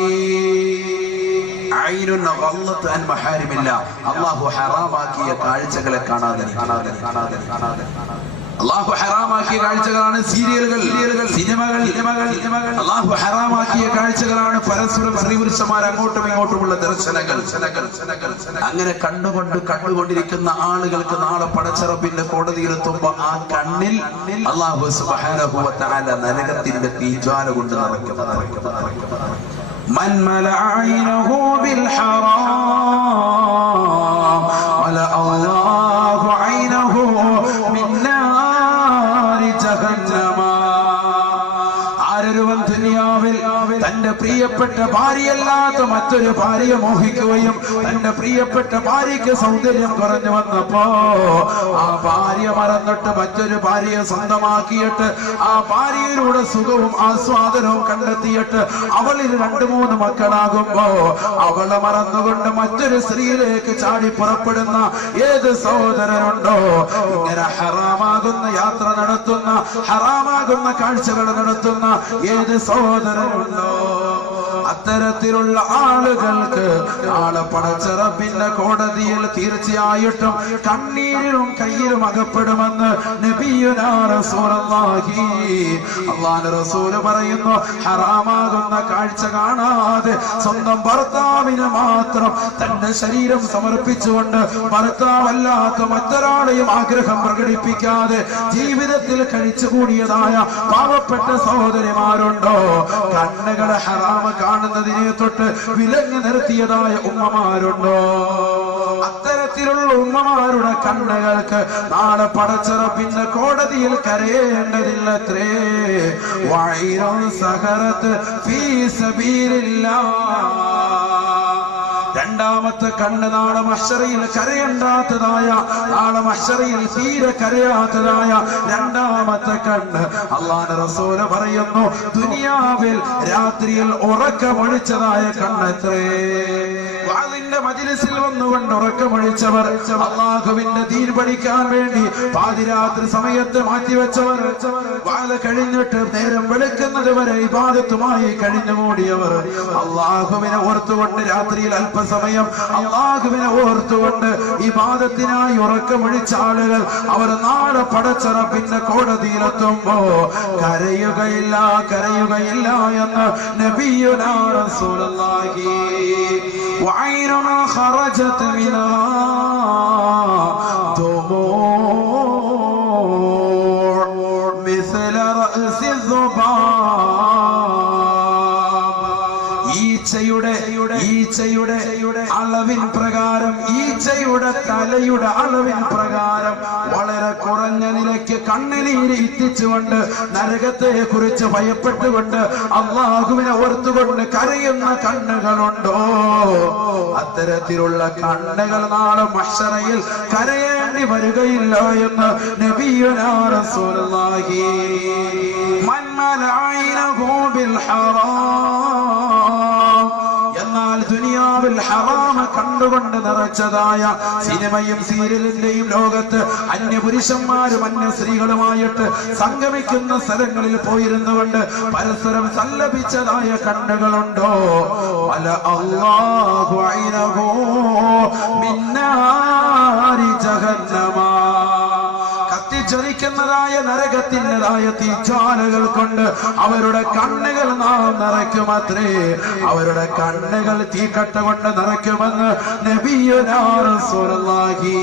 ഐനുൻ ഗളത്ത് അൻ മഹാരിമില്ലാഹ്. അല്ലാഹു ഹറാമാക്കിയ കാഴ്ചകളെ കാണാതെ അല്ലാഹു ഹറാമാക്കിയ കാഴ്ചകളാണ് സീരിയലുകൾ, സിനിമകൾ. അല്ലാഹു ഹറാമാക്കിയ കാഴ്ചകളാണ് പരസ്പരം സ്ത്രീപുരുഷന്മാർ അങ്ങോട്ടും ഇങ്ങോട്ടുമുള്ള ദർശനങ്ങൾ. അങ്ങനെ കണ്ടുകൊണ്ടിരിക്കുന്ന ആളുകൾക്ക് നാളെ പടച്ച റബ്ബിന്റെ കോടതിയിലെത്തുമ്പോ ആ കണ്ണിൽ അല്ലാഹു സുബ്ഹാനഹു വ തആല നരകത്തിന്റെ തീജ്വാല കൊണ്ട് നിറയ്ക്കും. من ملأ عينه بالحرام ملأ الله عينه من نار جهنم. ആരൊരുവൻ ദുനിയാവിൽ തന്റെ പ്രിയപ്പെട്ട ഭാര്യയല്ലാത്ത മറ്റൊരു ഭാര്യയെ മോഹിക്കുകയും തന്റെ പ്രിയപ്പെട്ട ഭാര്യയ്ക്ക് സൗന്ദര്യം കുറഞ്ഞു വന്നപ്പോ ആ ഭാര്യ മറന്നിട്ട് മറ്റൊരു ഭാര്യയെ സ്വന്തമാക്കിയിട്ട് ആ ഭാര്യയിലൂടെ സുഖവും ആസ്വാദനവും കണ്ടെത്തിയിട്ട് അവളിൽ 2-3 മക്കളാകുമ്പോ അവളെ മറന്നുകൊണ്ട് മറ്റൊരു സ്ത്രീയിലേക്ക് ചാടി പുറപ്പെടുന്ന ഏത് സഹോദരനുണ്ടോ? ഇങ്ങനെ ഹറാമാകുന്ന യാത്ര നടത്തുന്ന, ഹറാമാകുന്ന കാഴ്ചകൾ നടത്തുന്ന ഏത് സഹോദരനുണ്ടോ? അത്തരത്തിലുള്ള ആളുകൾക്ക് നാളെ പടച്ച റബ്ബിന്റെ കോടതിയിൽ തീർച്ചയായിട്ടും കണ്ണീരിലും കയ്യിലും അകപ്പെടുമെന്ന് നബിയുനാ റസൂലുള്ളാഹി. അല്ലാഹുവിന്റെ റസൂൽ പറയുന്നു, ഹറാമാകുന്ന കാഴ്ച കാണാതെ സ്വന്തം ഭർത്താവിന് മാത്രം തന്റെ ശരീരം സമർപ്പിച്ചുകൊണ്ട് ഭർത്താവല്ലാത്ത മറ്റൊരാളെയും ആഗ്രഹം പ്രകടിപ്പിക്കാതെ ജീവിതത്തിൽ കഴിച്ചുകൂടിയതായ പാവപ്പെട്ട സഹോദരിമാരുണ്ടോ? കണ്ണുകളെ ഹറാമ കാണുന്നതിനെ തൊട്ട് വിലങ്ങ് നിർത്തിയതായ ഉമ്മമാരുണ്ടോ? അത്തരത്തിലുള്ള ഉമ്മമാരുടെ കണ്ണുകൾക്ക് നാളെ പടച്ച റബ്ബിന്റെ കോടതിയിൽ കരയേണ്ടതില്ലത്രേ. വൈറം സഹറത്ത് ഫീ സബീലില്ലാഹ്. രണ്ടാമത്തെ കണ്ണ് നാളെ മഹ്ശറയിൽ കരയണ്ടാത്തതായ, നാളെ മഹ്ശറയിൽ തീരെ കരയാത്തതായ രണ്ടാമത്തെ കണ്ണ് അല്ലാഹുവിന്റെ റസൂൽ പറയുന്നു, ദുനിയാവിൽ രാത്രിയിൽ ഉറക്കമൊഴിച്ചതായ കണ്ണത്രേ. വാളിന്റെ മജ്‌ലിസിൽ വന്നുകൊണ്ട് ഉറക്കമൊഴിച്ചവർ, അല്ലാഹുവിന്റെ ദീൻ പഠിക്കാൻ വേണ്ടി പാതിരാത്രി സമയത്ത് മാറ്റിവെച്ചവർ, വാള് കഴിഞ്ഞിട്ട് നേരം വെളുക്കുന്നത് വരെ ഇബാദത്തുമായി കഴിഞ്ഞുകൂടിയവർ, അല്ലാഹുവിനെ ഓർത്തുകൊണ്ട് രാത്രിയിൽ അല്പസമയം അല്ലാഹുവിനെ ഓർത്തുകൊണ്ട് ഇബാദത്തിനായി ഉറക്കമൊഴിച്ച ആളുകൾ അവർ നാളെ പടച്ച റബ്ബിന്റെ കോടതിയിലെത്തുമ്പോ കരയുകയില്ല, കരയുകയില്ല എന്ന് നബിയുനാ റസൂലുള്ളാഹി. വഅയ്നുൻ ഖറജത് മിനാ ദുമൂഅ് മിസ്ല റഅസി ദുബാബ്. ഈച്ചയുടെ അളവിൻ പ്രകാരം, ഈച്ചയുടെ തലയുടെ അളവിൻ പ്രകാരം വളരെ കുറഞ്ഞ നിലയ്ക്ക് കണ്ണുനീര് ഇറ്റിച്ചുകൊണ്ട് നരകത്തെ കുറിച്ച് ഭയപ്പെട്ടുകൊണ്ട് അല്ലാഹുവിനെ ഓർത്തുകൊണ്ട് കരയുന്ന കണ്ണുകളുണ്ടോ? അത്തരത്തിലുള്ള കണ്ണുകൾ നാളെ മഹ്ശറയിൽ കരയേണ്ടി വരികയില്ല എന്ന് നബിയുനാ റസൂലുള്ളാഹി. മൻ മലഅനഹു ബിൽ ഹറാം. എന്നാൽ ദുനിയാവിൽ ഹറാമ കണ്ടുകൊണ്ട് നിറച്ചതായ സിനിമയും സീരിയലിന്റെയും ലോകത്ത് അന്യപുരുഷന്മാരും അന്യ സ്ത്രീകളുമായിട്ട് സംഗമിക്കുന്ന സ്ഥലങ്ങളിൽ പോയിരുന്നുകൊണ്ട് പരസ്പരം സല്ലപിച്ചതായ കണ്ണുകളുണ്ടോ? വല അല്ലാഹു ഐനഹു മിന്നാരി ജഹന്നമ. ജ്വലിക്കുന്നതായ നരകത്തിൻ്റെതായ തീജ്വാലകൾ കൊണ്ട് അവരുടെ കണ്ണുകൾ നാം നിറയ്ക്കുമത്രേ. അവരുടെ കണ്ണുകൾ തീക്കട്ട കൊണ്ട് നിറയ്ക്കുമെന്ന് നബിയുനാ റസൂലുള്ളാഹി.